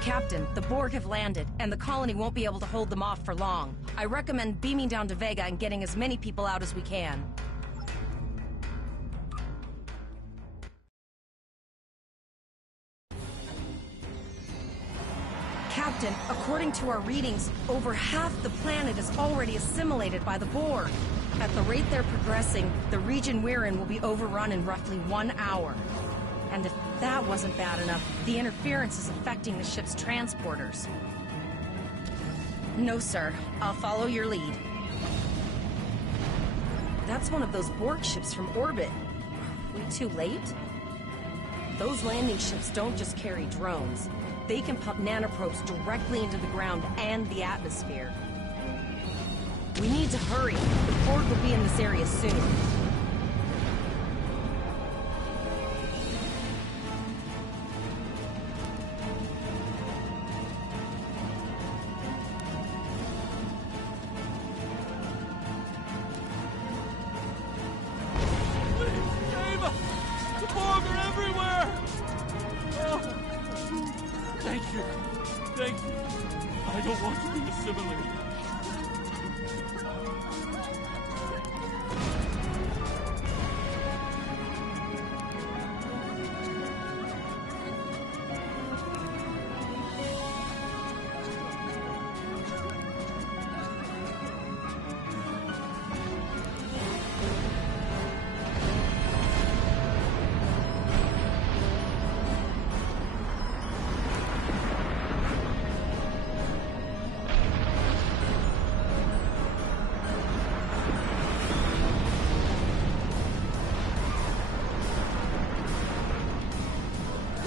Captain, the Borg have landed, and the colony won't be able to hold them off for long. I recommend beaming down to Vega and getting as many people out as we can. Captain, according to our readings, over half the planet is already assimilated by the Borg. At the rate they're progressing, the region we're in will be overrun in roughly 1 hour. And if that wasn't bad enough, the interference is affecting the ship's transporters. No, sir. I'll follow your lead. That's one of those Borg ships from orbit. Are we too late? Those landing ships don't just carry drones. They can pump nanoprobes directly into the ground and the atmosphere. We need to hurry. The Borg will be in this area soon.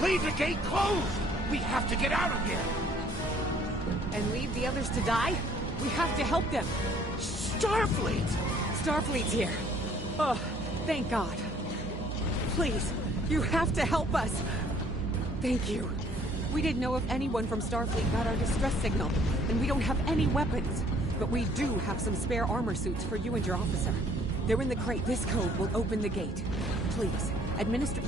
Leave the gate closed! We have to get out of here! And leave the others to die? We have to help them! Starfleet! Starfleet's here. Oh, thank God. Please, you have to help us! Thank you. We didn't know if anyone from Starfleet got our distress signal, and we don't have any weapons. But we do have some spare armor suits for you and your officer. They're in the crate. This code will open the gate. Please, administer...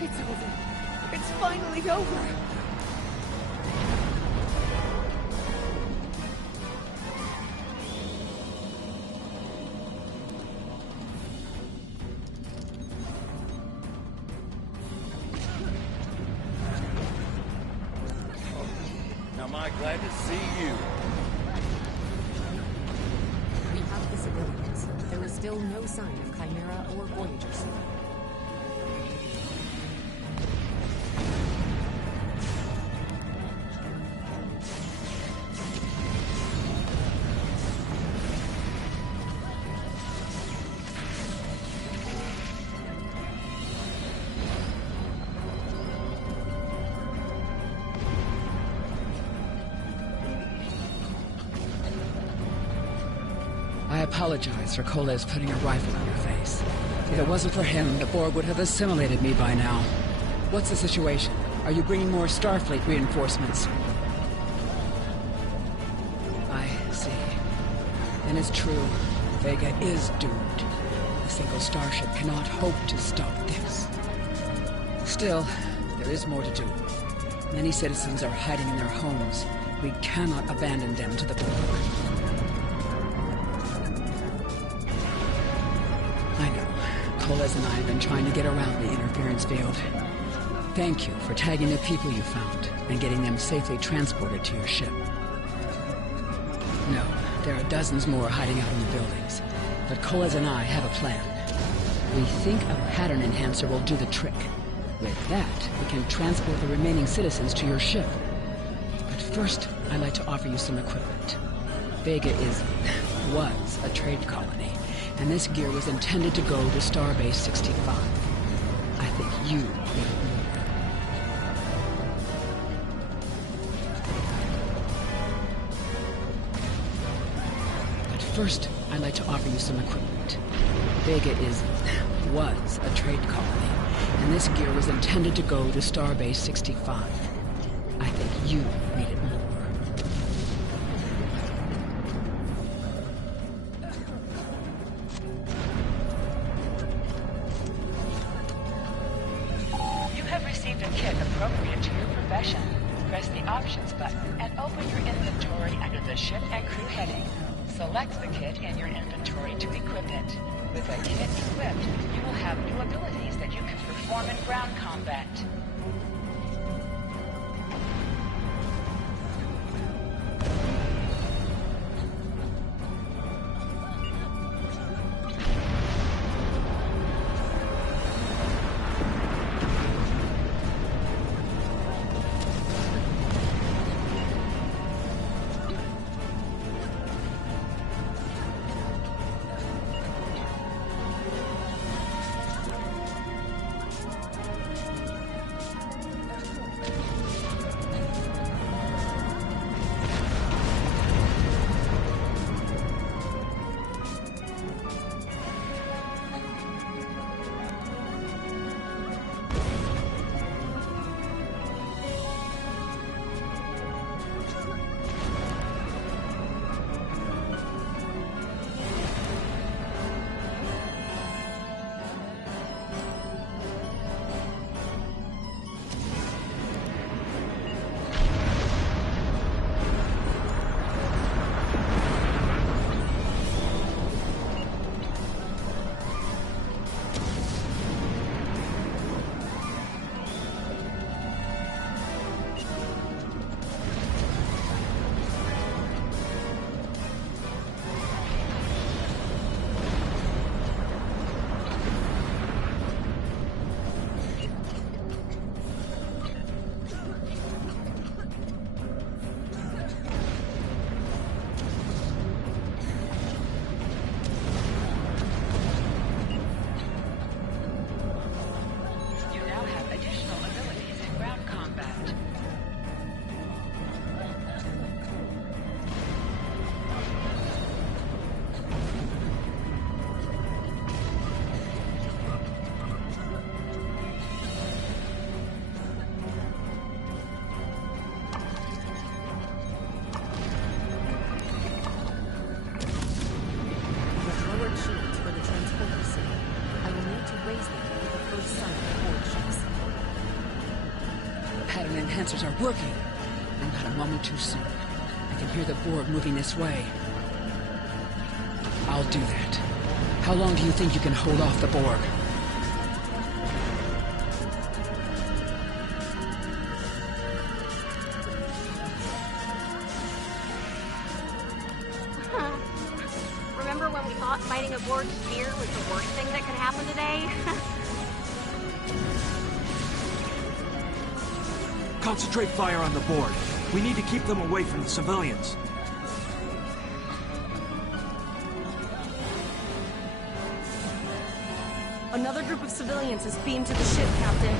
It's over. It's finally over. Am I glad to see you? We have the civilians. There is still no sign of Chimera or Voyager, sir. I apologize for Coles putting a rifle in your face. If it wasn't for him, the Borg would have assimilated me by now. What's the situation? Are you bringing more Starfleet reinforcements? I see. Then it's true. Vega is doomed. A single starship cannot hope to stop this. Still, there is more to do. Many citizens are hiding in their homes. We cannot abandon them to the Borg. I know. Coles and I have been trying to get around the interference field. Thank you for tagging the people you found and getting them safely transported to your ship. No, there are dozens more hiding out in the buildings. But Coles and I have a plan. We think a pattern enhancer will do the trick. With that, we can transport the remaining citizens to your ship. But first, I'd like to offer you some equipment. Vega was a trade colony, and this gear was intended to go to Starbase 65. I think you need it more. But first, I'd like to offer you some equipment. Vega was a trade colony, and this gear was intended to go to Starbase 65. I think you need it more. You have received a kit appropriate to your profession. Press the Options button and open your inventory under the Ship and Crew heading. Select the kit in your inventory to equip it. With a kit equipped, you will have new abilities that you can perform in ground combat. enhancers are working. I'm not a moment too soon. I can hear the Borg moving this way. I'll do that. How long do you think you can hold off the Borg? Remember when we thought fighting a Borg sphere was the worst thing that could happen today? Concentrate fire on the Borg. We need to keep them away from the civilians. Another group of civilians is beamed to the ship, Captain.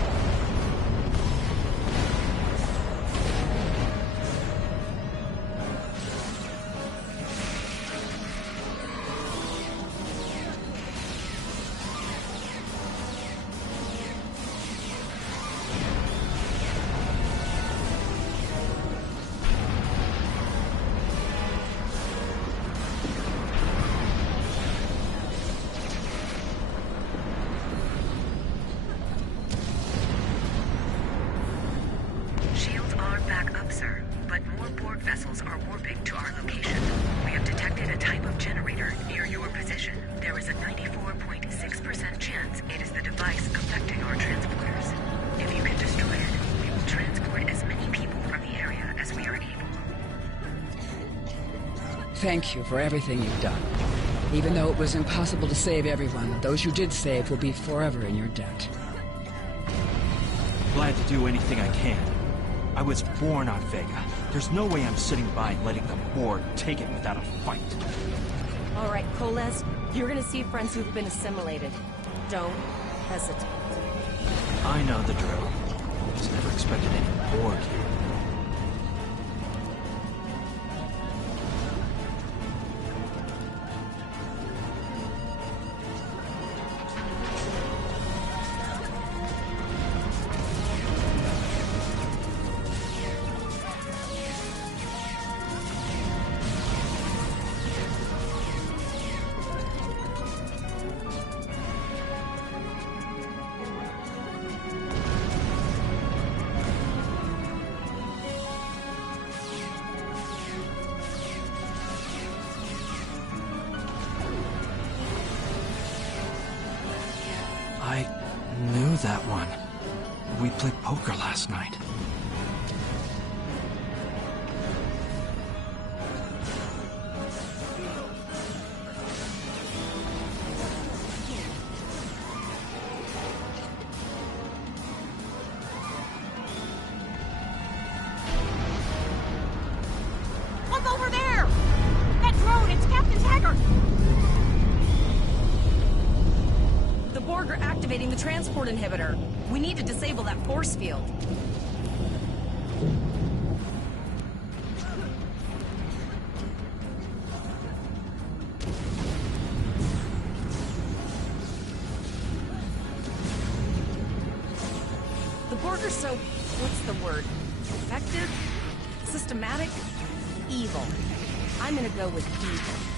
Shields are back up, sir, but more Borg vessels are warping to our location. We have detected a type of generator near your position. There is a 94.6% chance it is the device affecting our transporters. If you can destroy it, we will transport as many people from the area as we are able. Thank you for everything you've done. Even though it was impossible to save everyone, those you did save will be forever in your debt. Glad to do anything I can. I was born on Vega. There's no way I'm sitting by and letting the Borg take it without a fight. All right, Coles, you're gonna see friends who've been assimilated. Don't hesitate. I know the drill. Just never expected any Borg here. I knew that one. We played poker last night. Look over there! That drone, it's Captain Taggart! The Borg are activating the transport inhibitor. We need to disable that force field. The Borg are so... what's the word? Effective? Systematic? Evil. I'm gonna go with evil.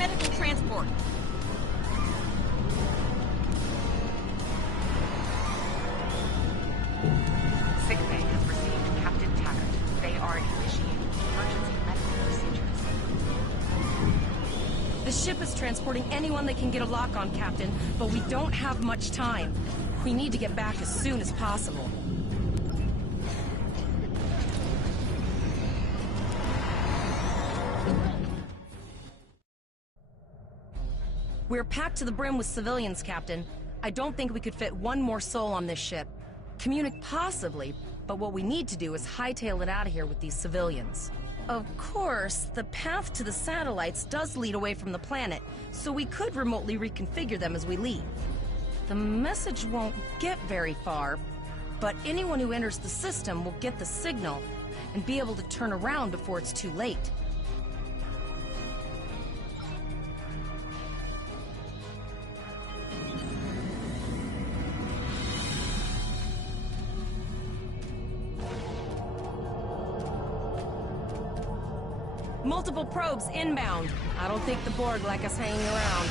medical transport. ship is transporting anyone they can get a lock on, Captain, but we don't have much time. We need to get back as soon as possible. We're packed to the brim with civilians, Captain. I don't think we could fit one more soul on this ship. Possibly, but what we need to do is hightail it out of here with these civilians. Of course, the path to the satellites does lead away from the planet, so we could remotely reconfigure them as we leave. The message won't get very far, but anyone who enters the system will get the signal and be able to turn around before it's too late. Multiple probes inbound. I don't think the Borg like us hanging around.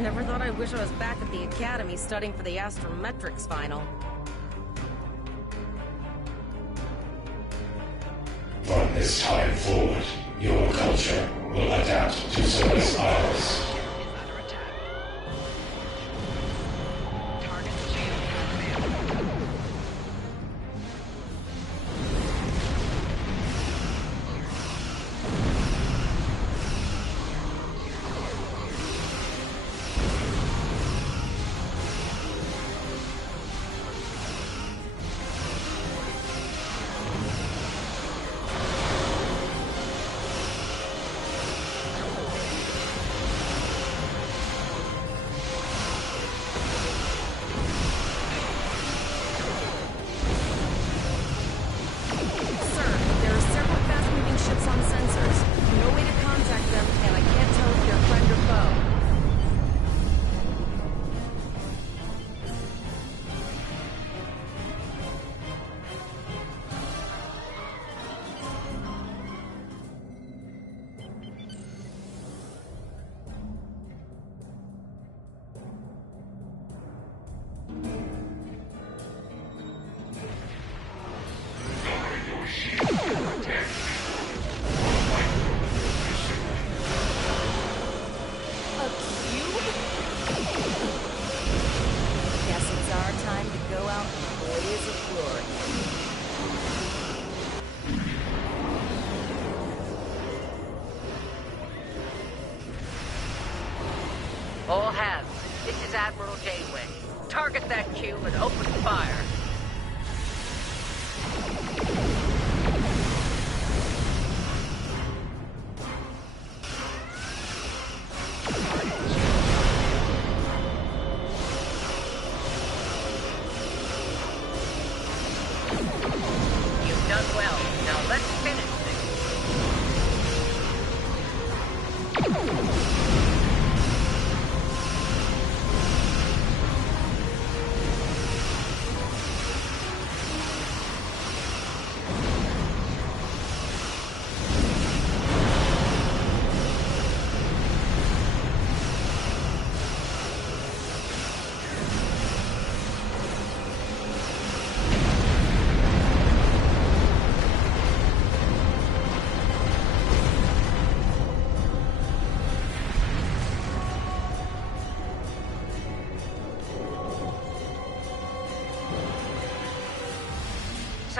Never thought I wish I was back at the Academy studying for the astrometrics final. From this time forward, your culture will adapt to Sona's ours. All hands, this is Admiral Janeway. Target that cube and open fire. You've done well. Now let's finish this.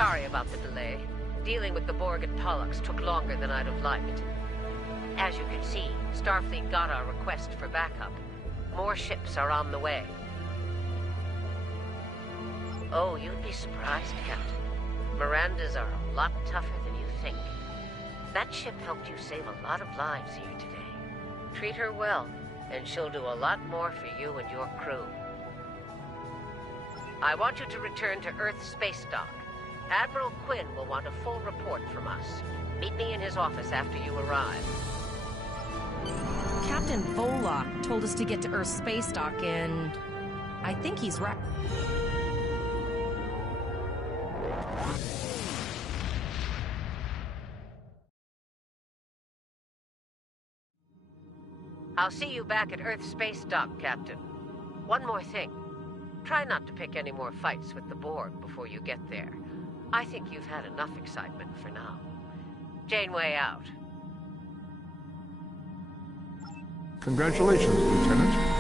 Sorry about the delay. Dealing with the Borg at Pollux took longer than I'd have liked. As you can see, Starfleet got our request for backup. More ships are on the way. Oh, you'd be surprised, Captain. Mirandas are a lot tougher than you think. That ship helped you save a lot of lives here today. Treat her well, and she'll do a lot more for you and your crew. I want you to return to Earth Space Dock. Admiral Quinn will want a full report from us. Meet me in his office after you arrive. Captain Volok told us to get to Earth Space Dock and I think he's right. I'll see you back at Earth Space Dock, Captain. One more thing. Try not to pick any more fights with the Borg before you get there. I think you've had enough excitement for now. Janeway out. Congratulations, Lieutenant.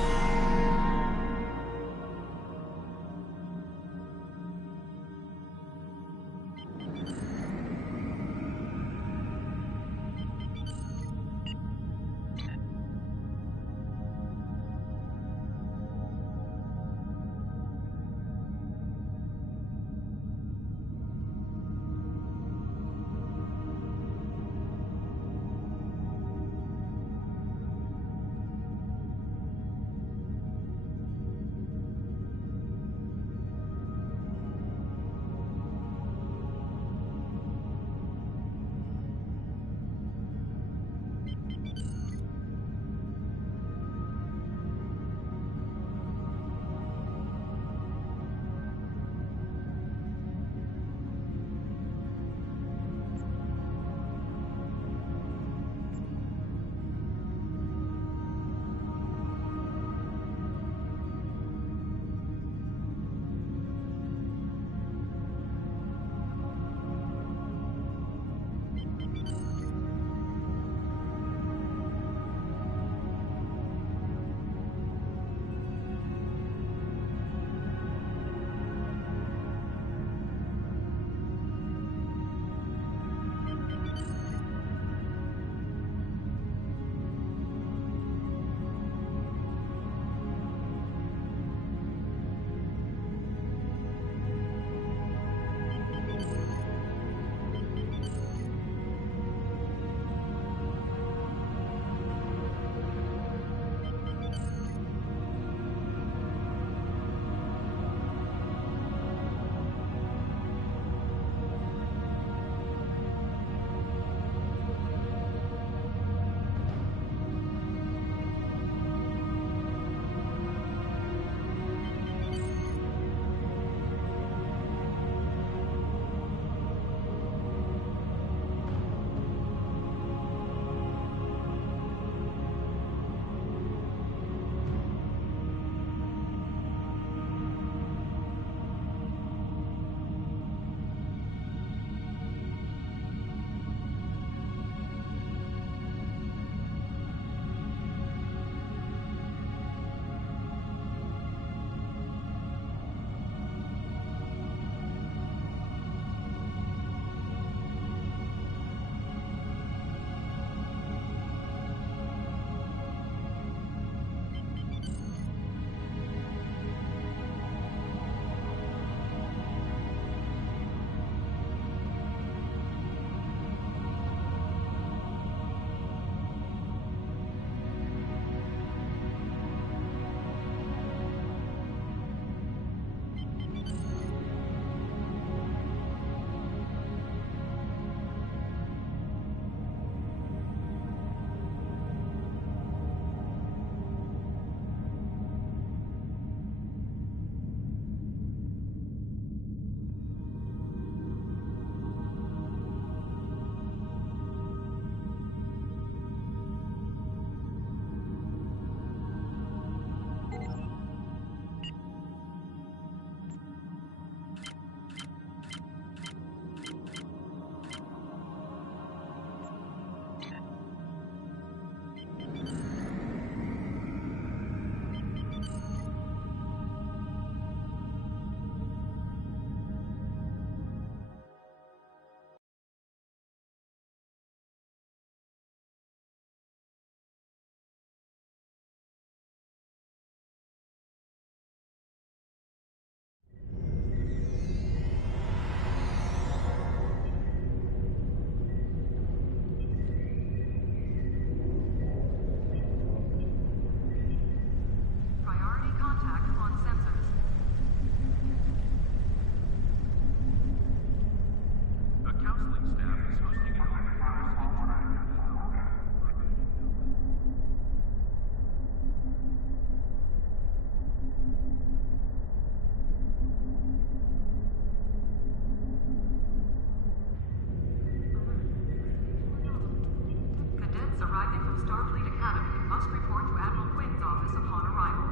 must report to Admiral Quinn's office upon arrival.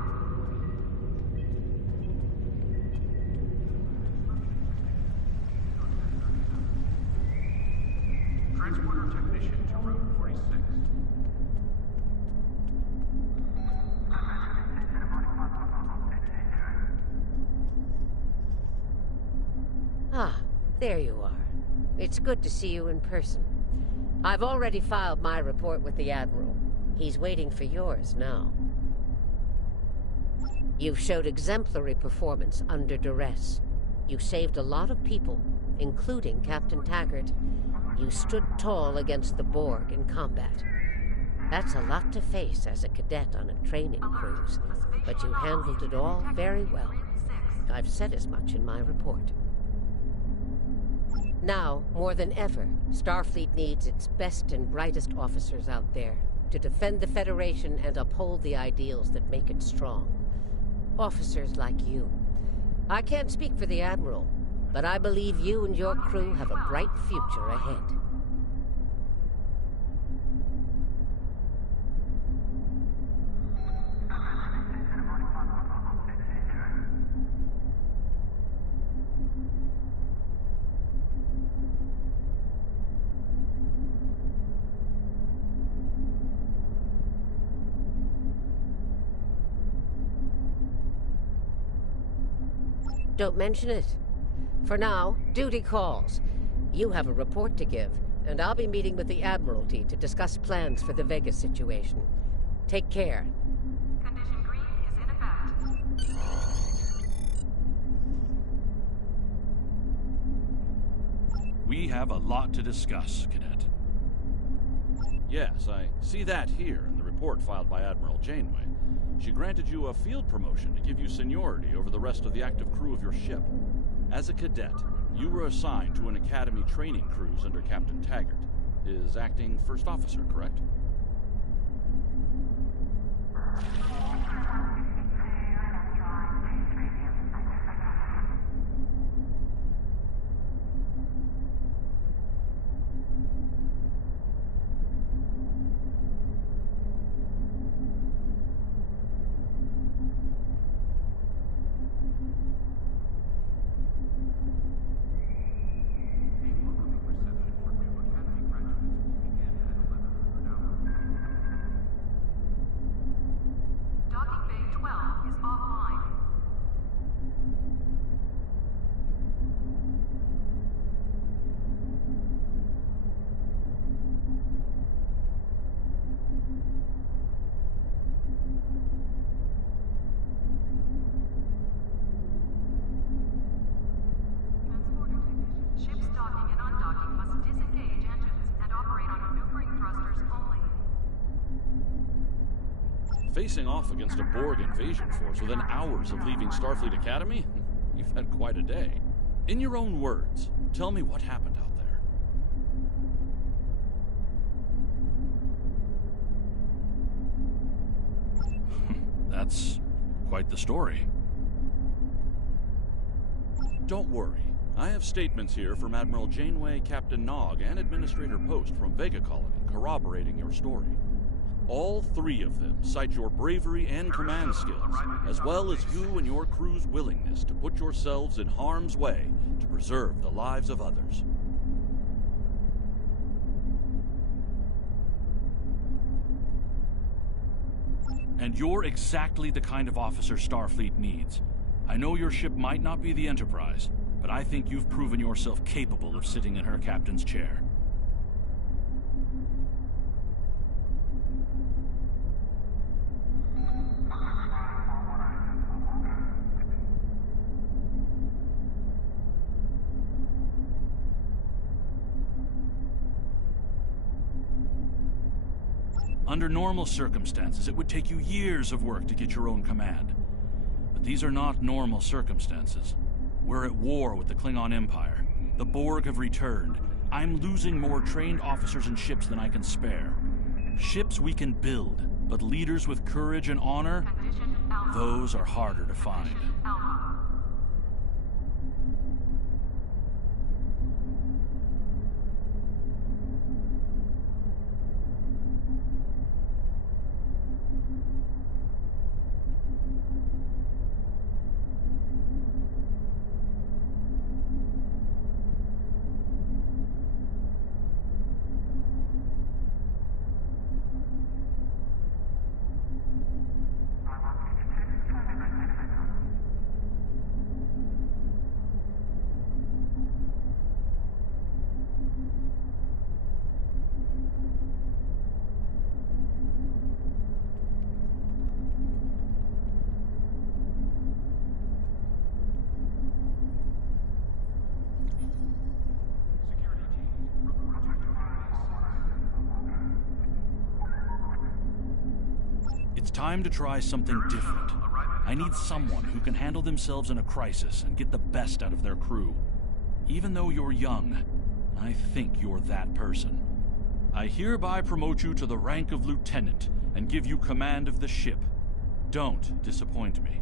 Transporter technician to room 46. Ah, there you are. It's good to see you in person. I've already filed my report with the Admiral. He's waiting for yours now. You've showed exemplary performance under duress. You saved a lot of people, including Captain Taggart. You stood tall against the Borg in combat. That's a lot to face as a cadet on a training cruise, but you handled it all very well. I've said as much in my report. Now, more than ever, Starfleet needs its best and brightest officers out there to defend the Federation and uphold the ideals that make it strong. Officers like you. I can't speak for the Admiral, but I believe you and your crew have a bright future ahead. Don't mention it. For now, duty calls. You have a report to give, and I'll be meeting with the Admiralty to discuss plans for the Vega situation. Take care. Condition green is in effect. We have a lot to discuss, Cadet. Yes, I see that here in the report filed by Admiral Janeway. She granted you a field promotion to give you seniority over the rest of the active crew of your ship. As a cadet, you were assigned to an Academy training cruise under Captain Taggart, his acting first officer, correct? Facing off against a Borg invasion force within hours of leaving Starfleet Academy? You've had quite a day. In your own words, tell me what happened out there. That's quite the story. Don't worry. I have statements here from Admiral Janeway, Captain Nog, and Administrator Post from Vega Colony corroborating your story. All three of them cite your bravery and command skills, as well as you and your crew's willingness to put yourselves in harm's way to preserve the lives of others. And you're exactly the kind of officer Starfleet needs. I know your ship might not be the Enterprise, but I think you've proven yourself capable of sitting in her captain's chair. Under normal circumstances, it would take you years of work to get your own command. But these are not normal circumstances. We're at war with the Klingon Empire. The Borg have returned. I'm losing more trained officers and ships than I can spare. Ships we can build, but leaders with courage and honor, those are harder to find. It's time to try something different. I need someone who can handle themselves in a crisis and get the best out of their crew. Even though you're young, I think you're that person. I hereby promote you to the rank of lieutenant and give you command of the ship. Don't disappoint me.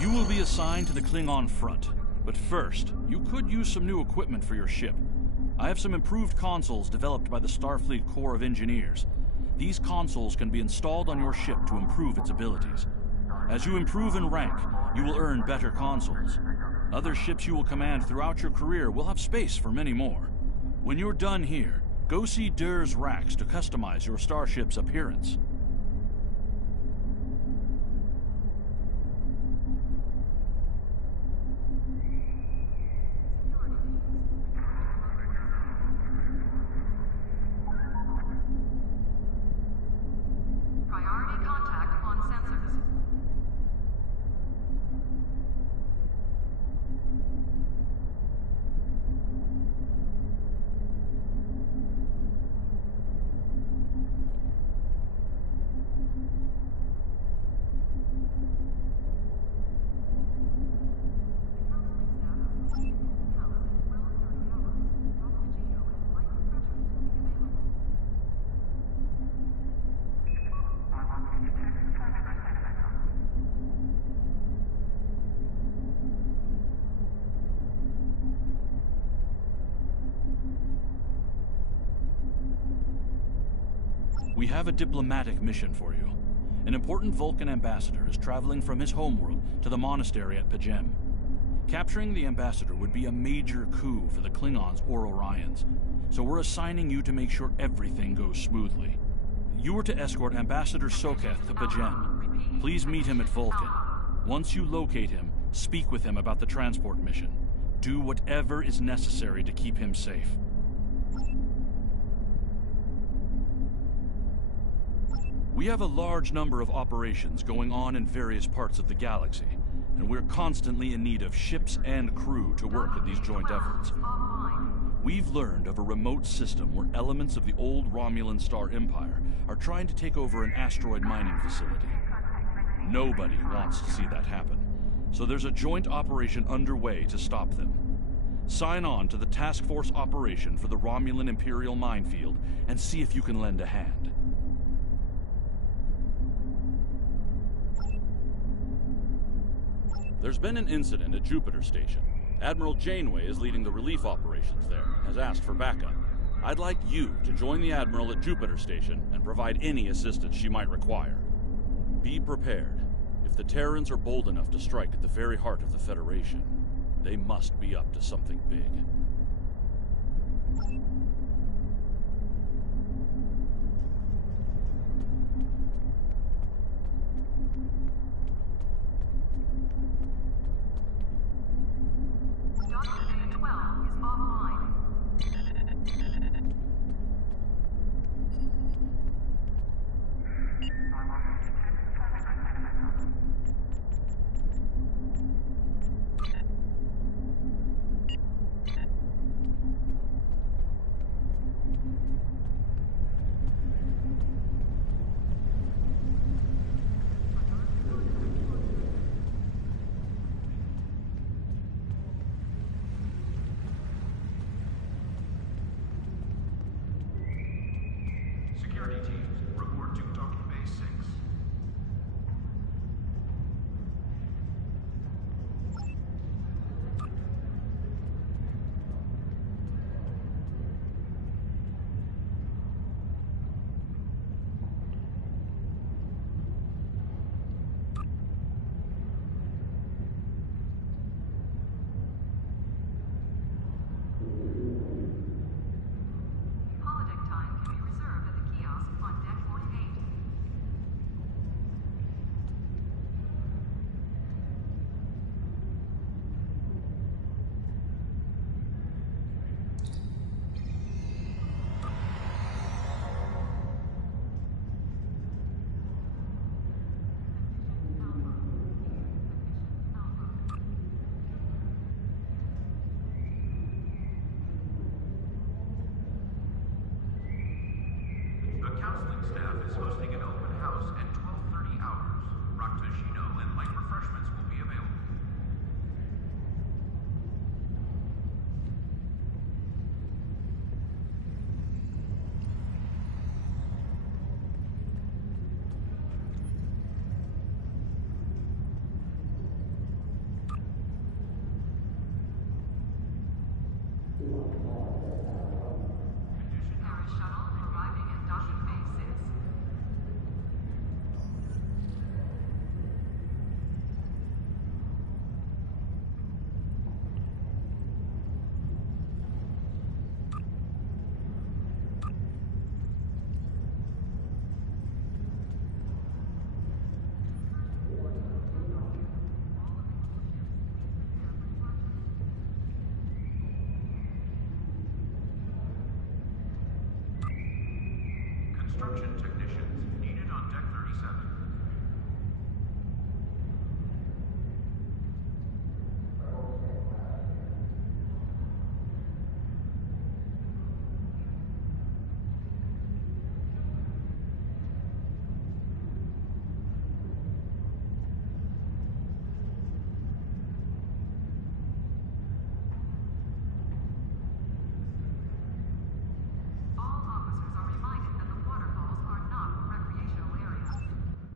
You will be assigned to the Klingon front, but first, you could use some new equipment for your ship. I have some improved consoles developed by the Starfleet Corps of Engineers. These consoles can be installed on your ship to improve its abilities. As you improve in rank, you will earn better consoles. Other ships you will command throughout your career will have space for many more. When you're done here, go see Dur's racks to customize your starship's appearance. Priority contact on sensors. We have a diplomatic mission for you. An important Vulcan ambassador is traveling from his homeworld to the monastery at Pajem. Capturing the ambassador would be a major coup for the Klingons or Orions, so we're assigning you to make sure everything goes smoothly. You are to escort Ambassador Soketh to Pajem. Please meet him at Vulcan. Once you locate him, speak with him about the transport mission. Do whatever is necessary to keep him safe. We have a large number of operations going on in various parts of the galaxy, and we're constantly in need of ships and crew to work at these joint efforts. We've learned of a remote system where elements of the old Romulan Star Empire are trying to take over an asteroid mining facility. Nobody wants to see that happen, so there's a joint operation underway to stop them. Sign on to the Task Force operation for the Romulan Imperial minefield and see if you can lend a hand. There's been an incident at Jupiter Station. Admiral Janeway is leading the relief operations there, has asked for backup. I'd like you to join the Admiral at Jupiter Station and provide any assistance she might require. Be prepared. If the Terrans are bold enough to strike at the very heart of the Federation, they must be up to something big. Construction technicians needed on Deck 37. All officers are reminded that the waterfalls are not a recreational area.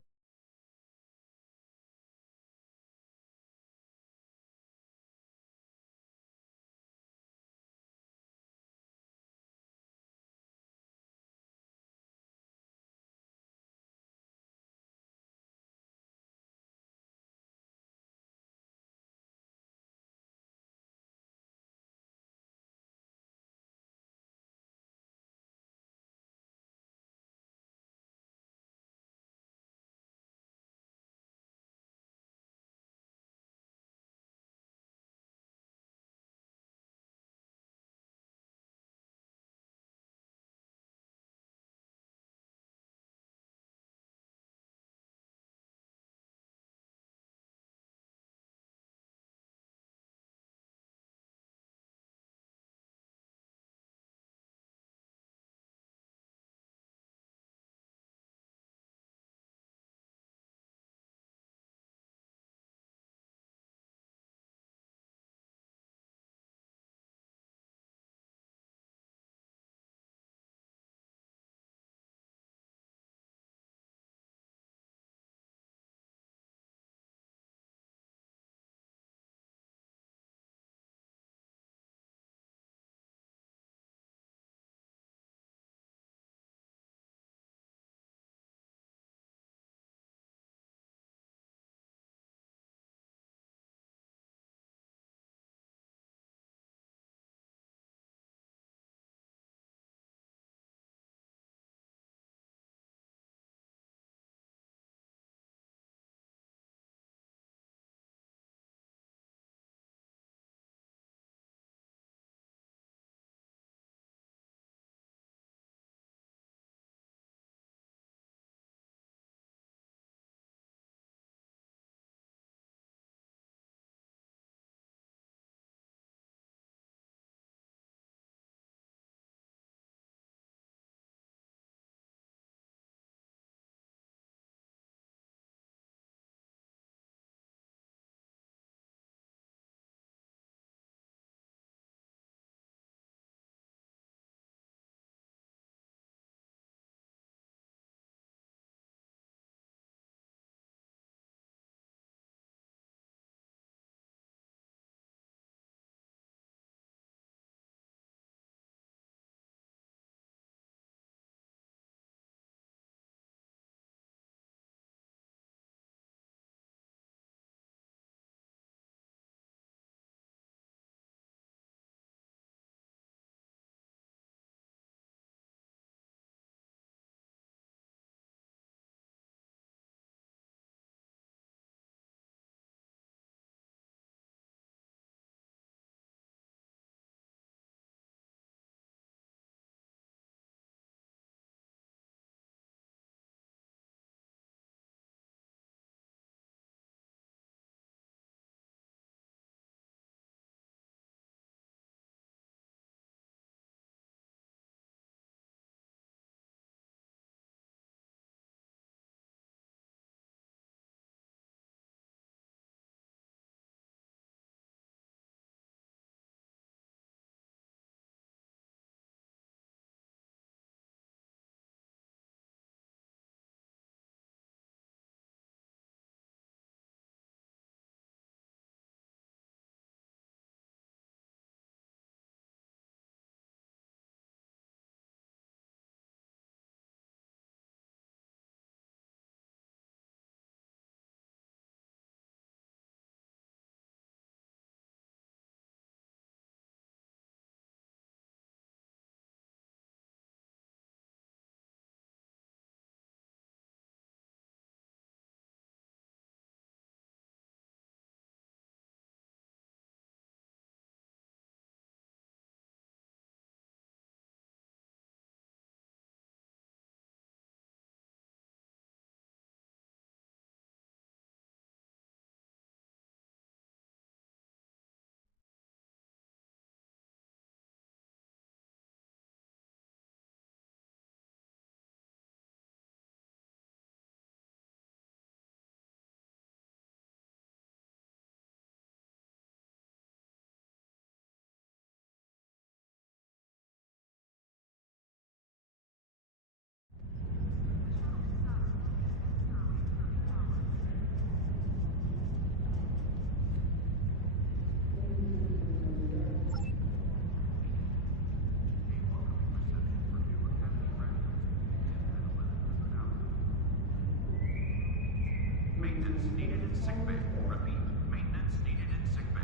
Maintenance needed in sickbay. Repeat, maintenance needed in sickbay.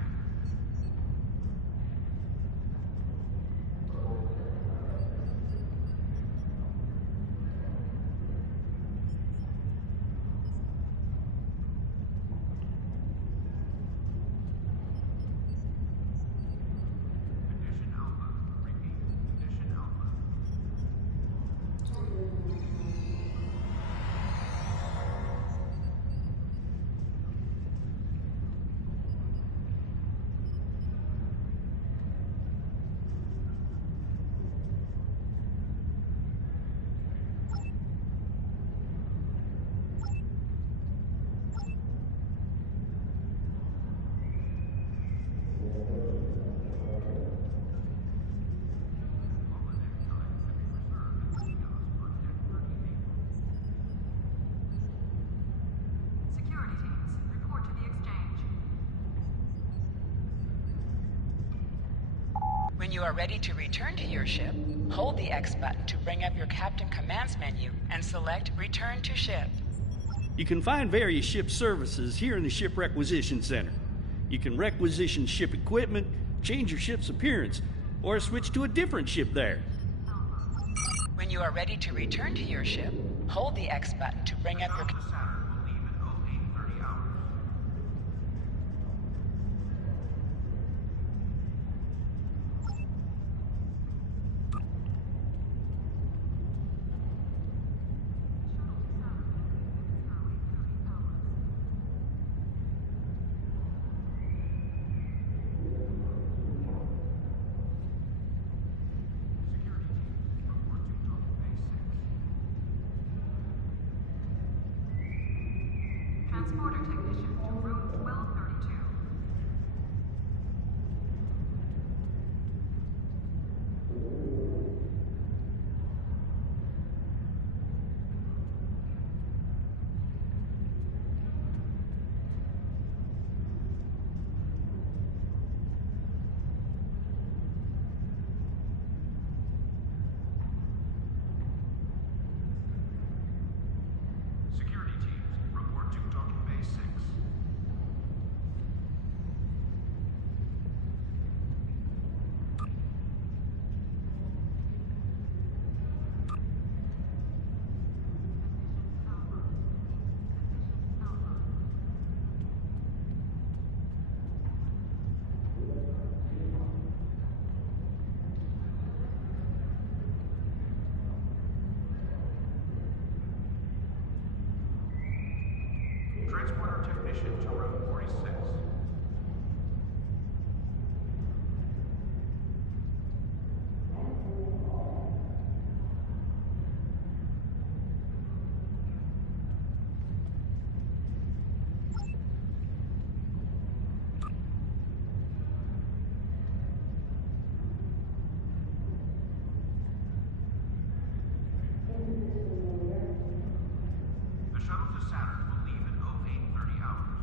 Condition Alpha. Repeat, Condition Alpha. Security teams, report to the exchange. When you are ready to return to your ship, hold the X button to bring up your Captain Commands menu and select Return to Ship. You can find various ship services here in the Ship Requisition Center. You can requisition ship equipment, change your ship's appearance, or switch to a different ship there. When you are ready to return to your ship, hold the X button to bring up your... The Saturn will leave in 0830 hours. Transporter technician to room 1232. Security teams, report to docking bay 6. Transporter technician to room 46. The shuttle to Saturn will leave in 0830 hours.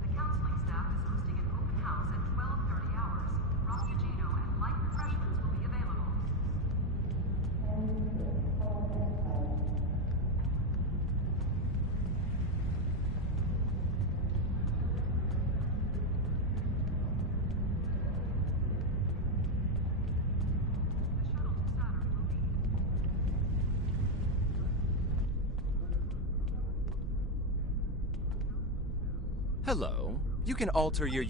The counseling staff is hosting an open house at 1230 hours. Frappuccino and light refreshments will be available. The shuttle to Saturn will leave. Hello. You can alter your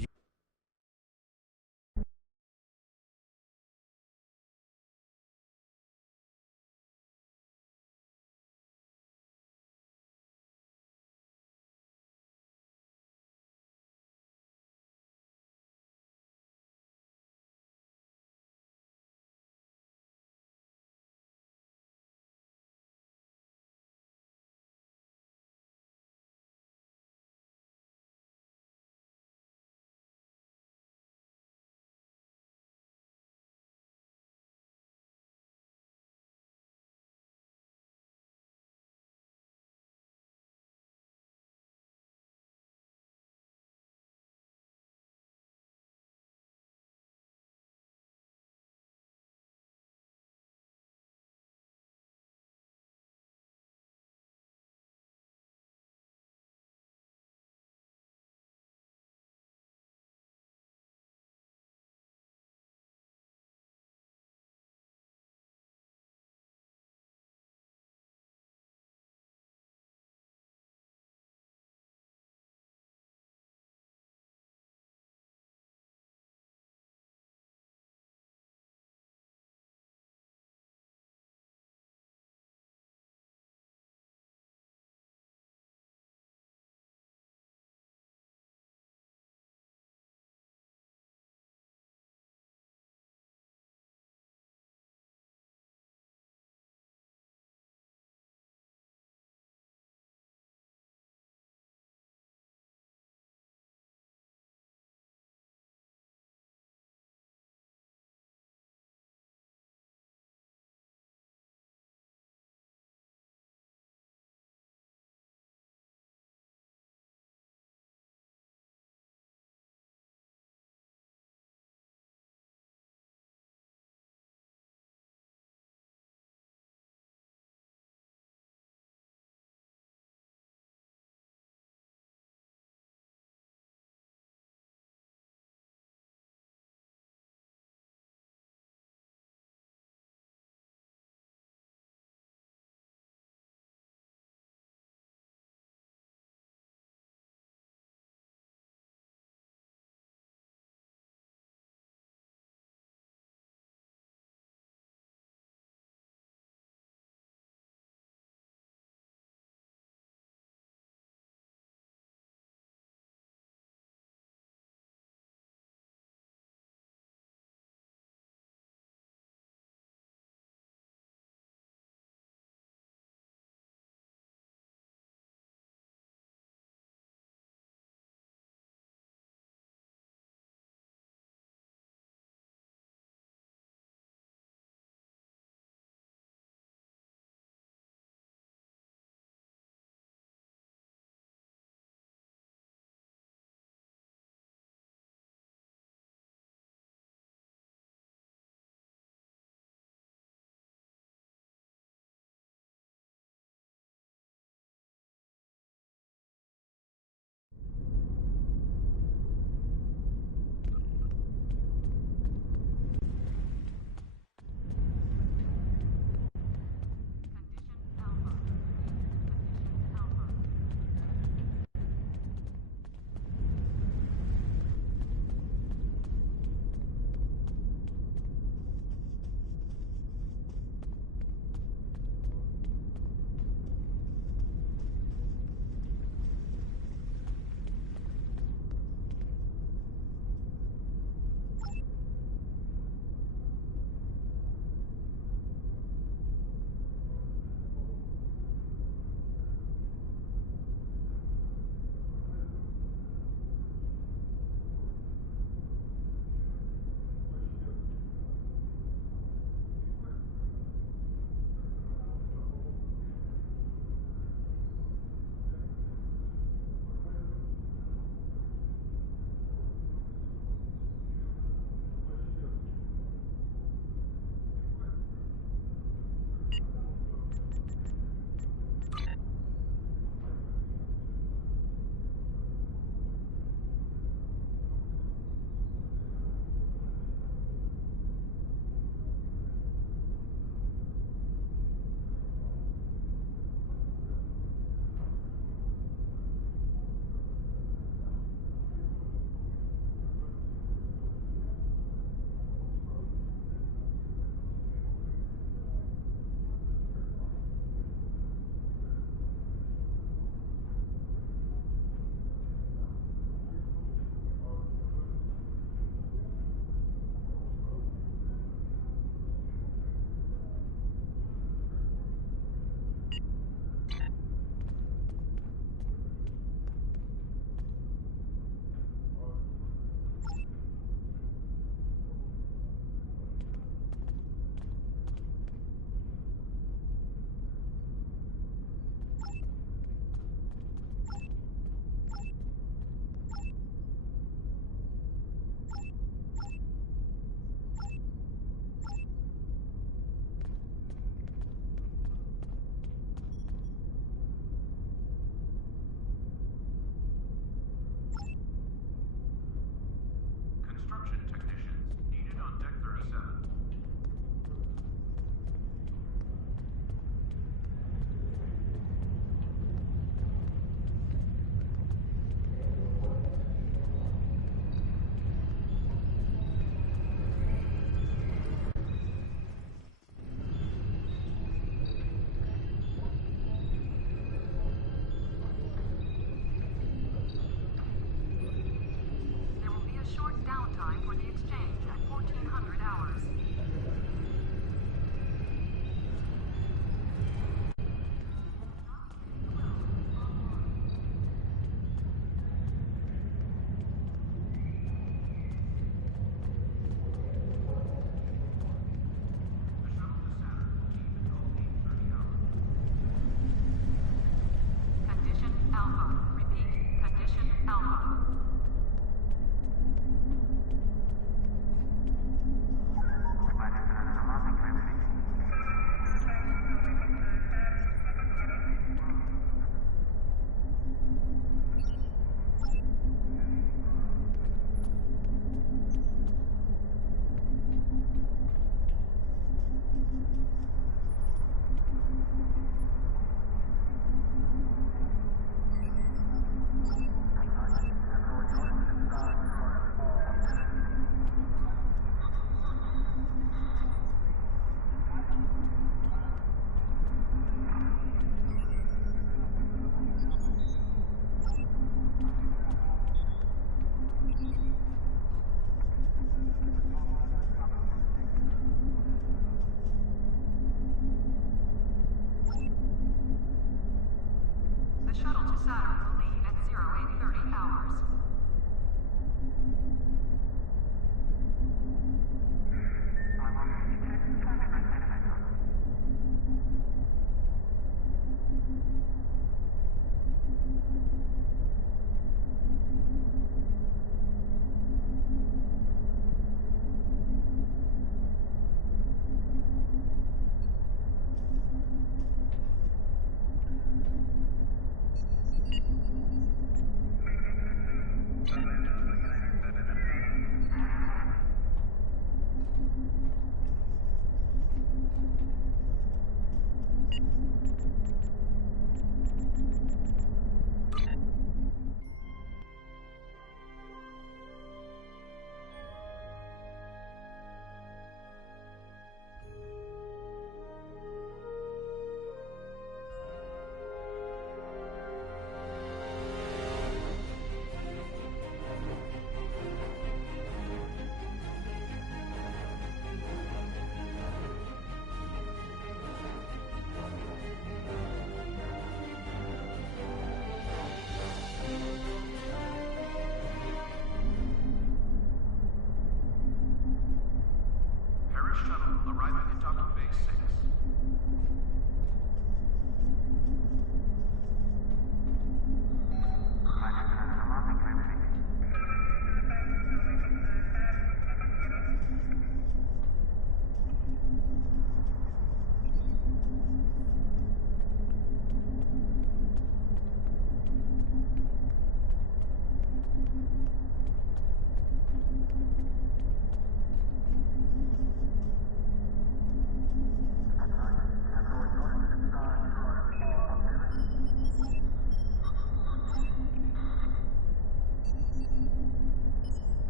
Saturn will leave at 0830 hours.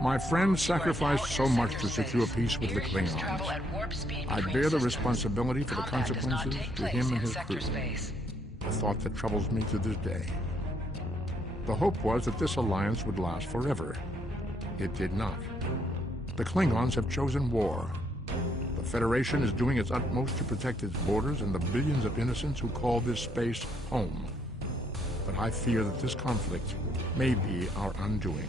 My friend sacrificed so much to secure peace with the Klingons. I bear the responsibility for the consequences to him and his crew. A thought that troubles me to this day. The hope was that this alliance would last forever. It did not. The Klingons have chosen war. The Federation is doing its utmost to protect its borders and the billions of innocents who call this space home. But I fear that this conflict may be our undoing.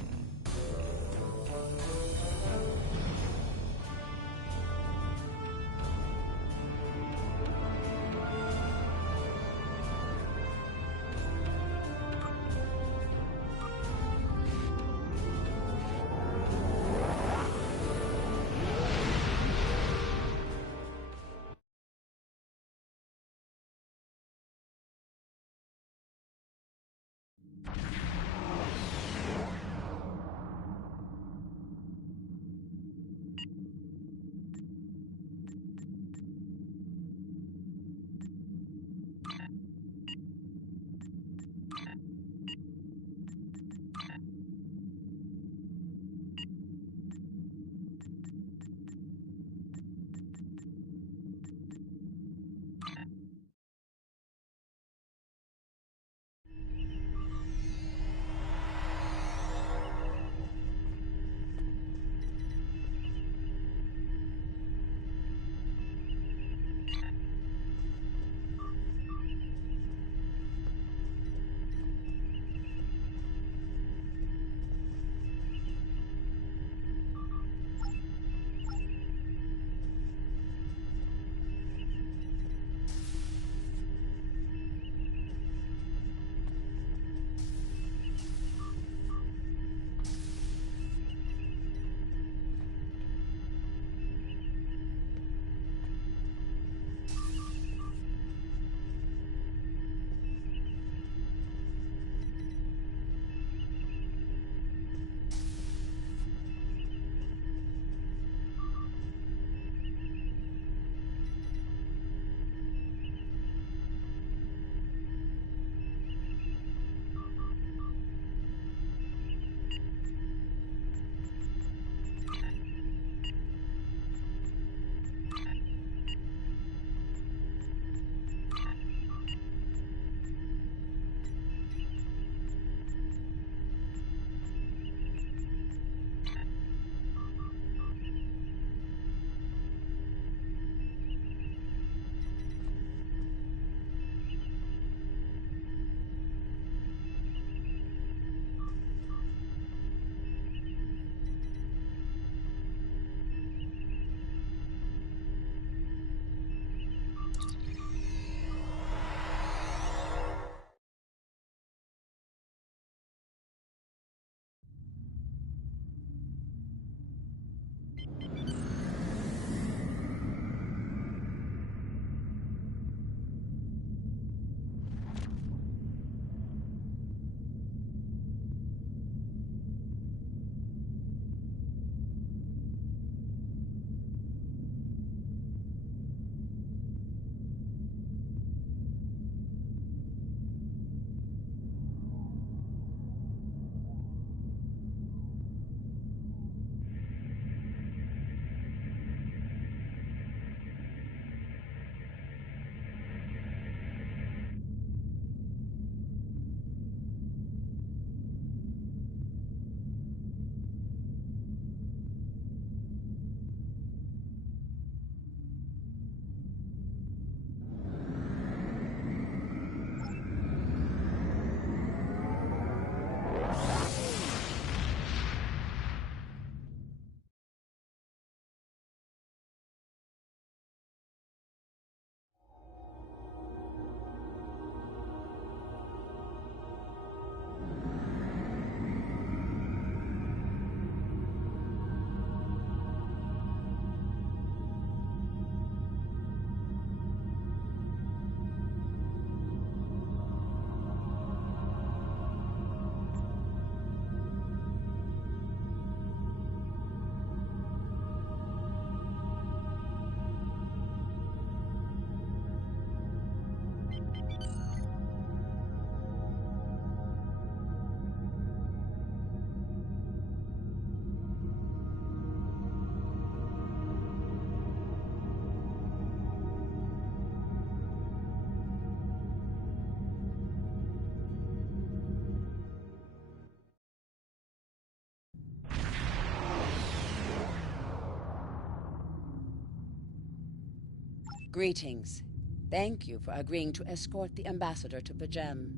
Greetings. Thank you for agreeing to escort the Ambassador to Pajem.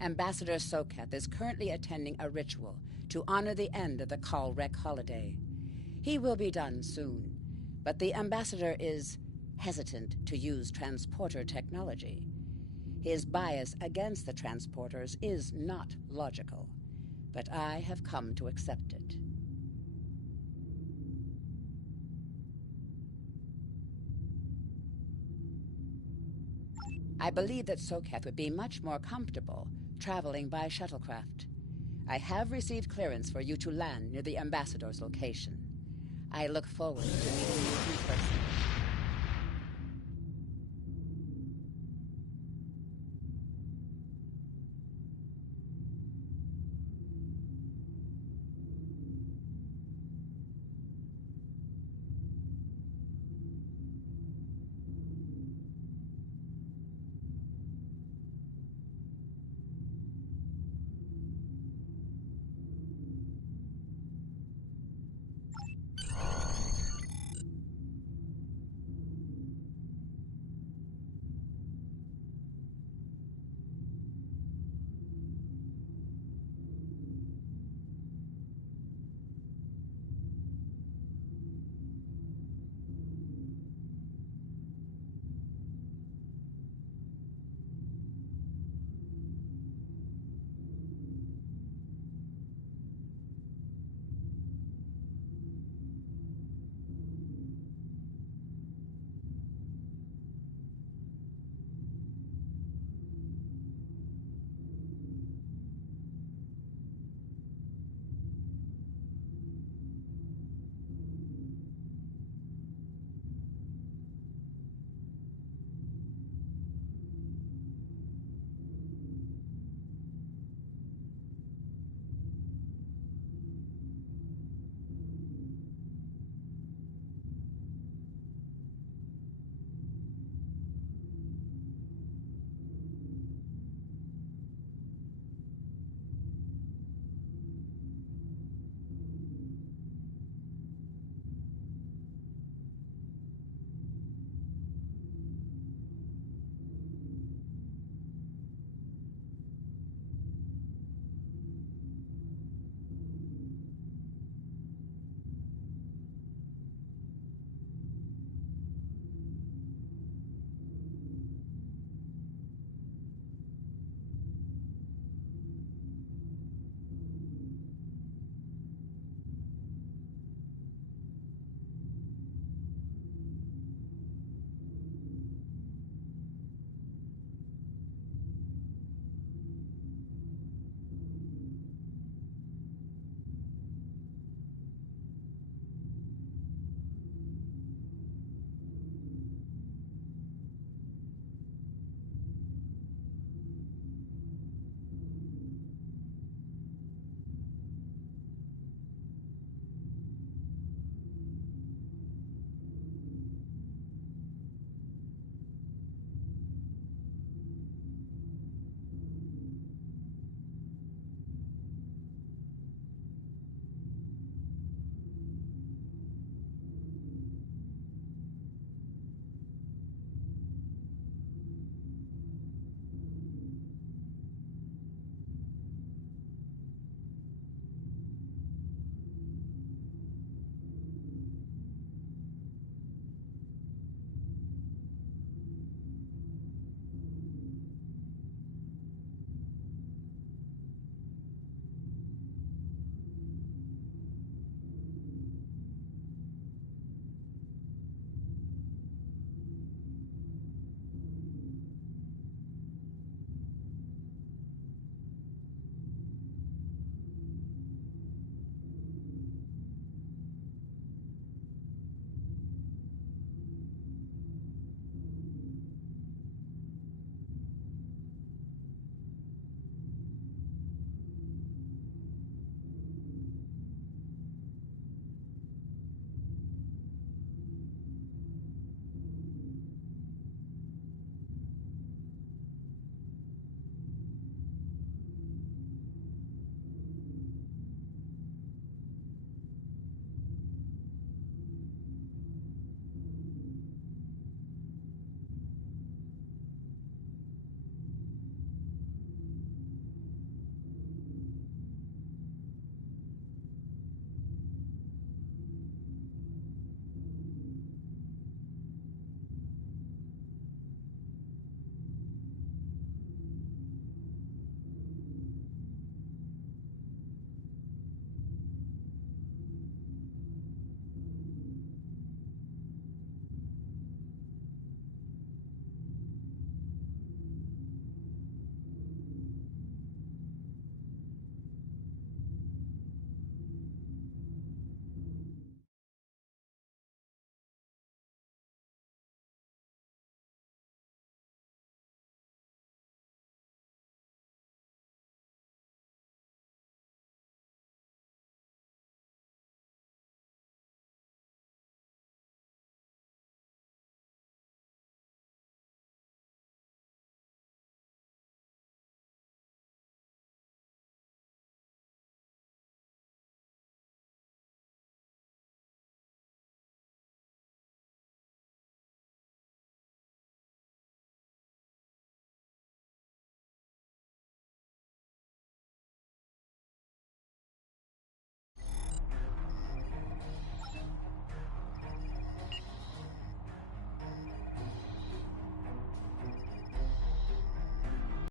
Ambassador Sokath is currently attending a ritual to honor the end of the Kal Rek holiday. He will be done soon, but the Ambassador is hesitant to use transporter technology. His bias against the transporters is not logical, but I have come to accept it. I believe that Sokath would be much more comfortable traveling by shuttlecraft. I have received clearance for you to land near the Ambassador's location. I look forward to meeting you in person.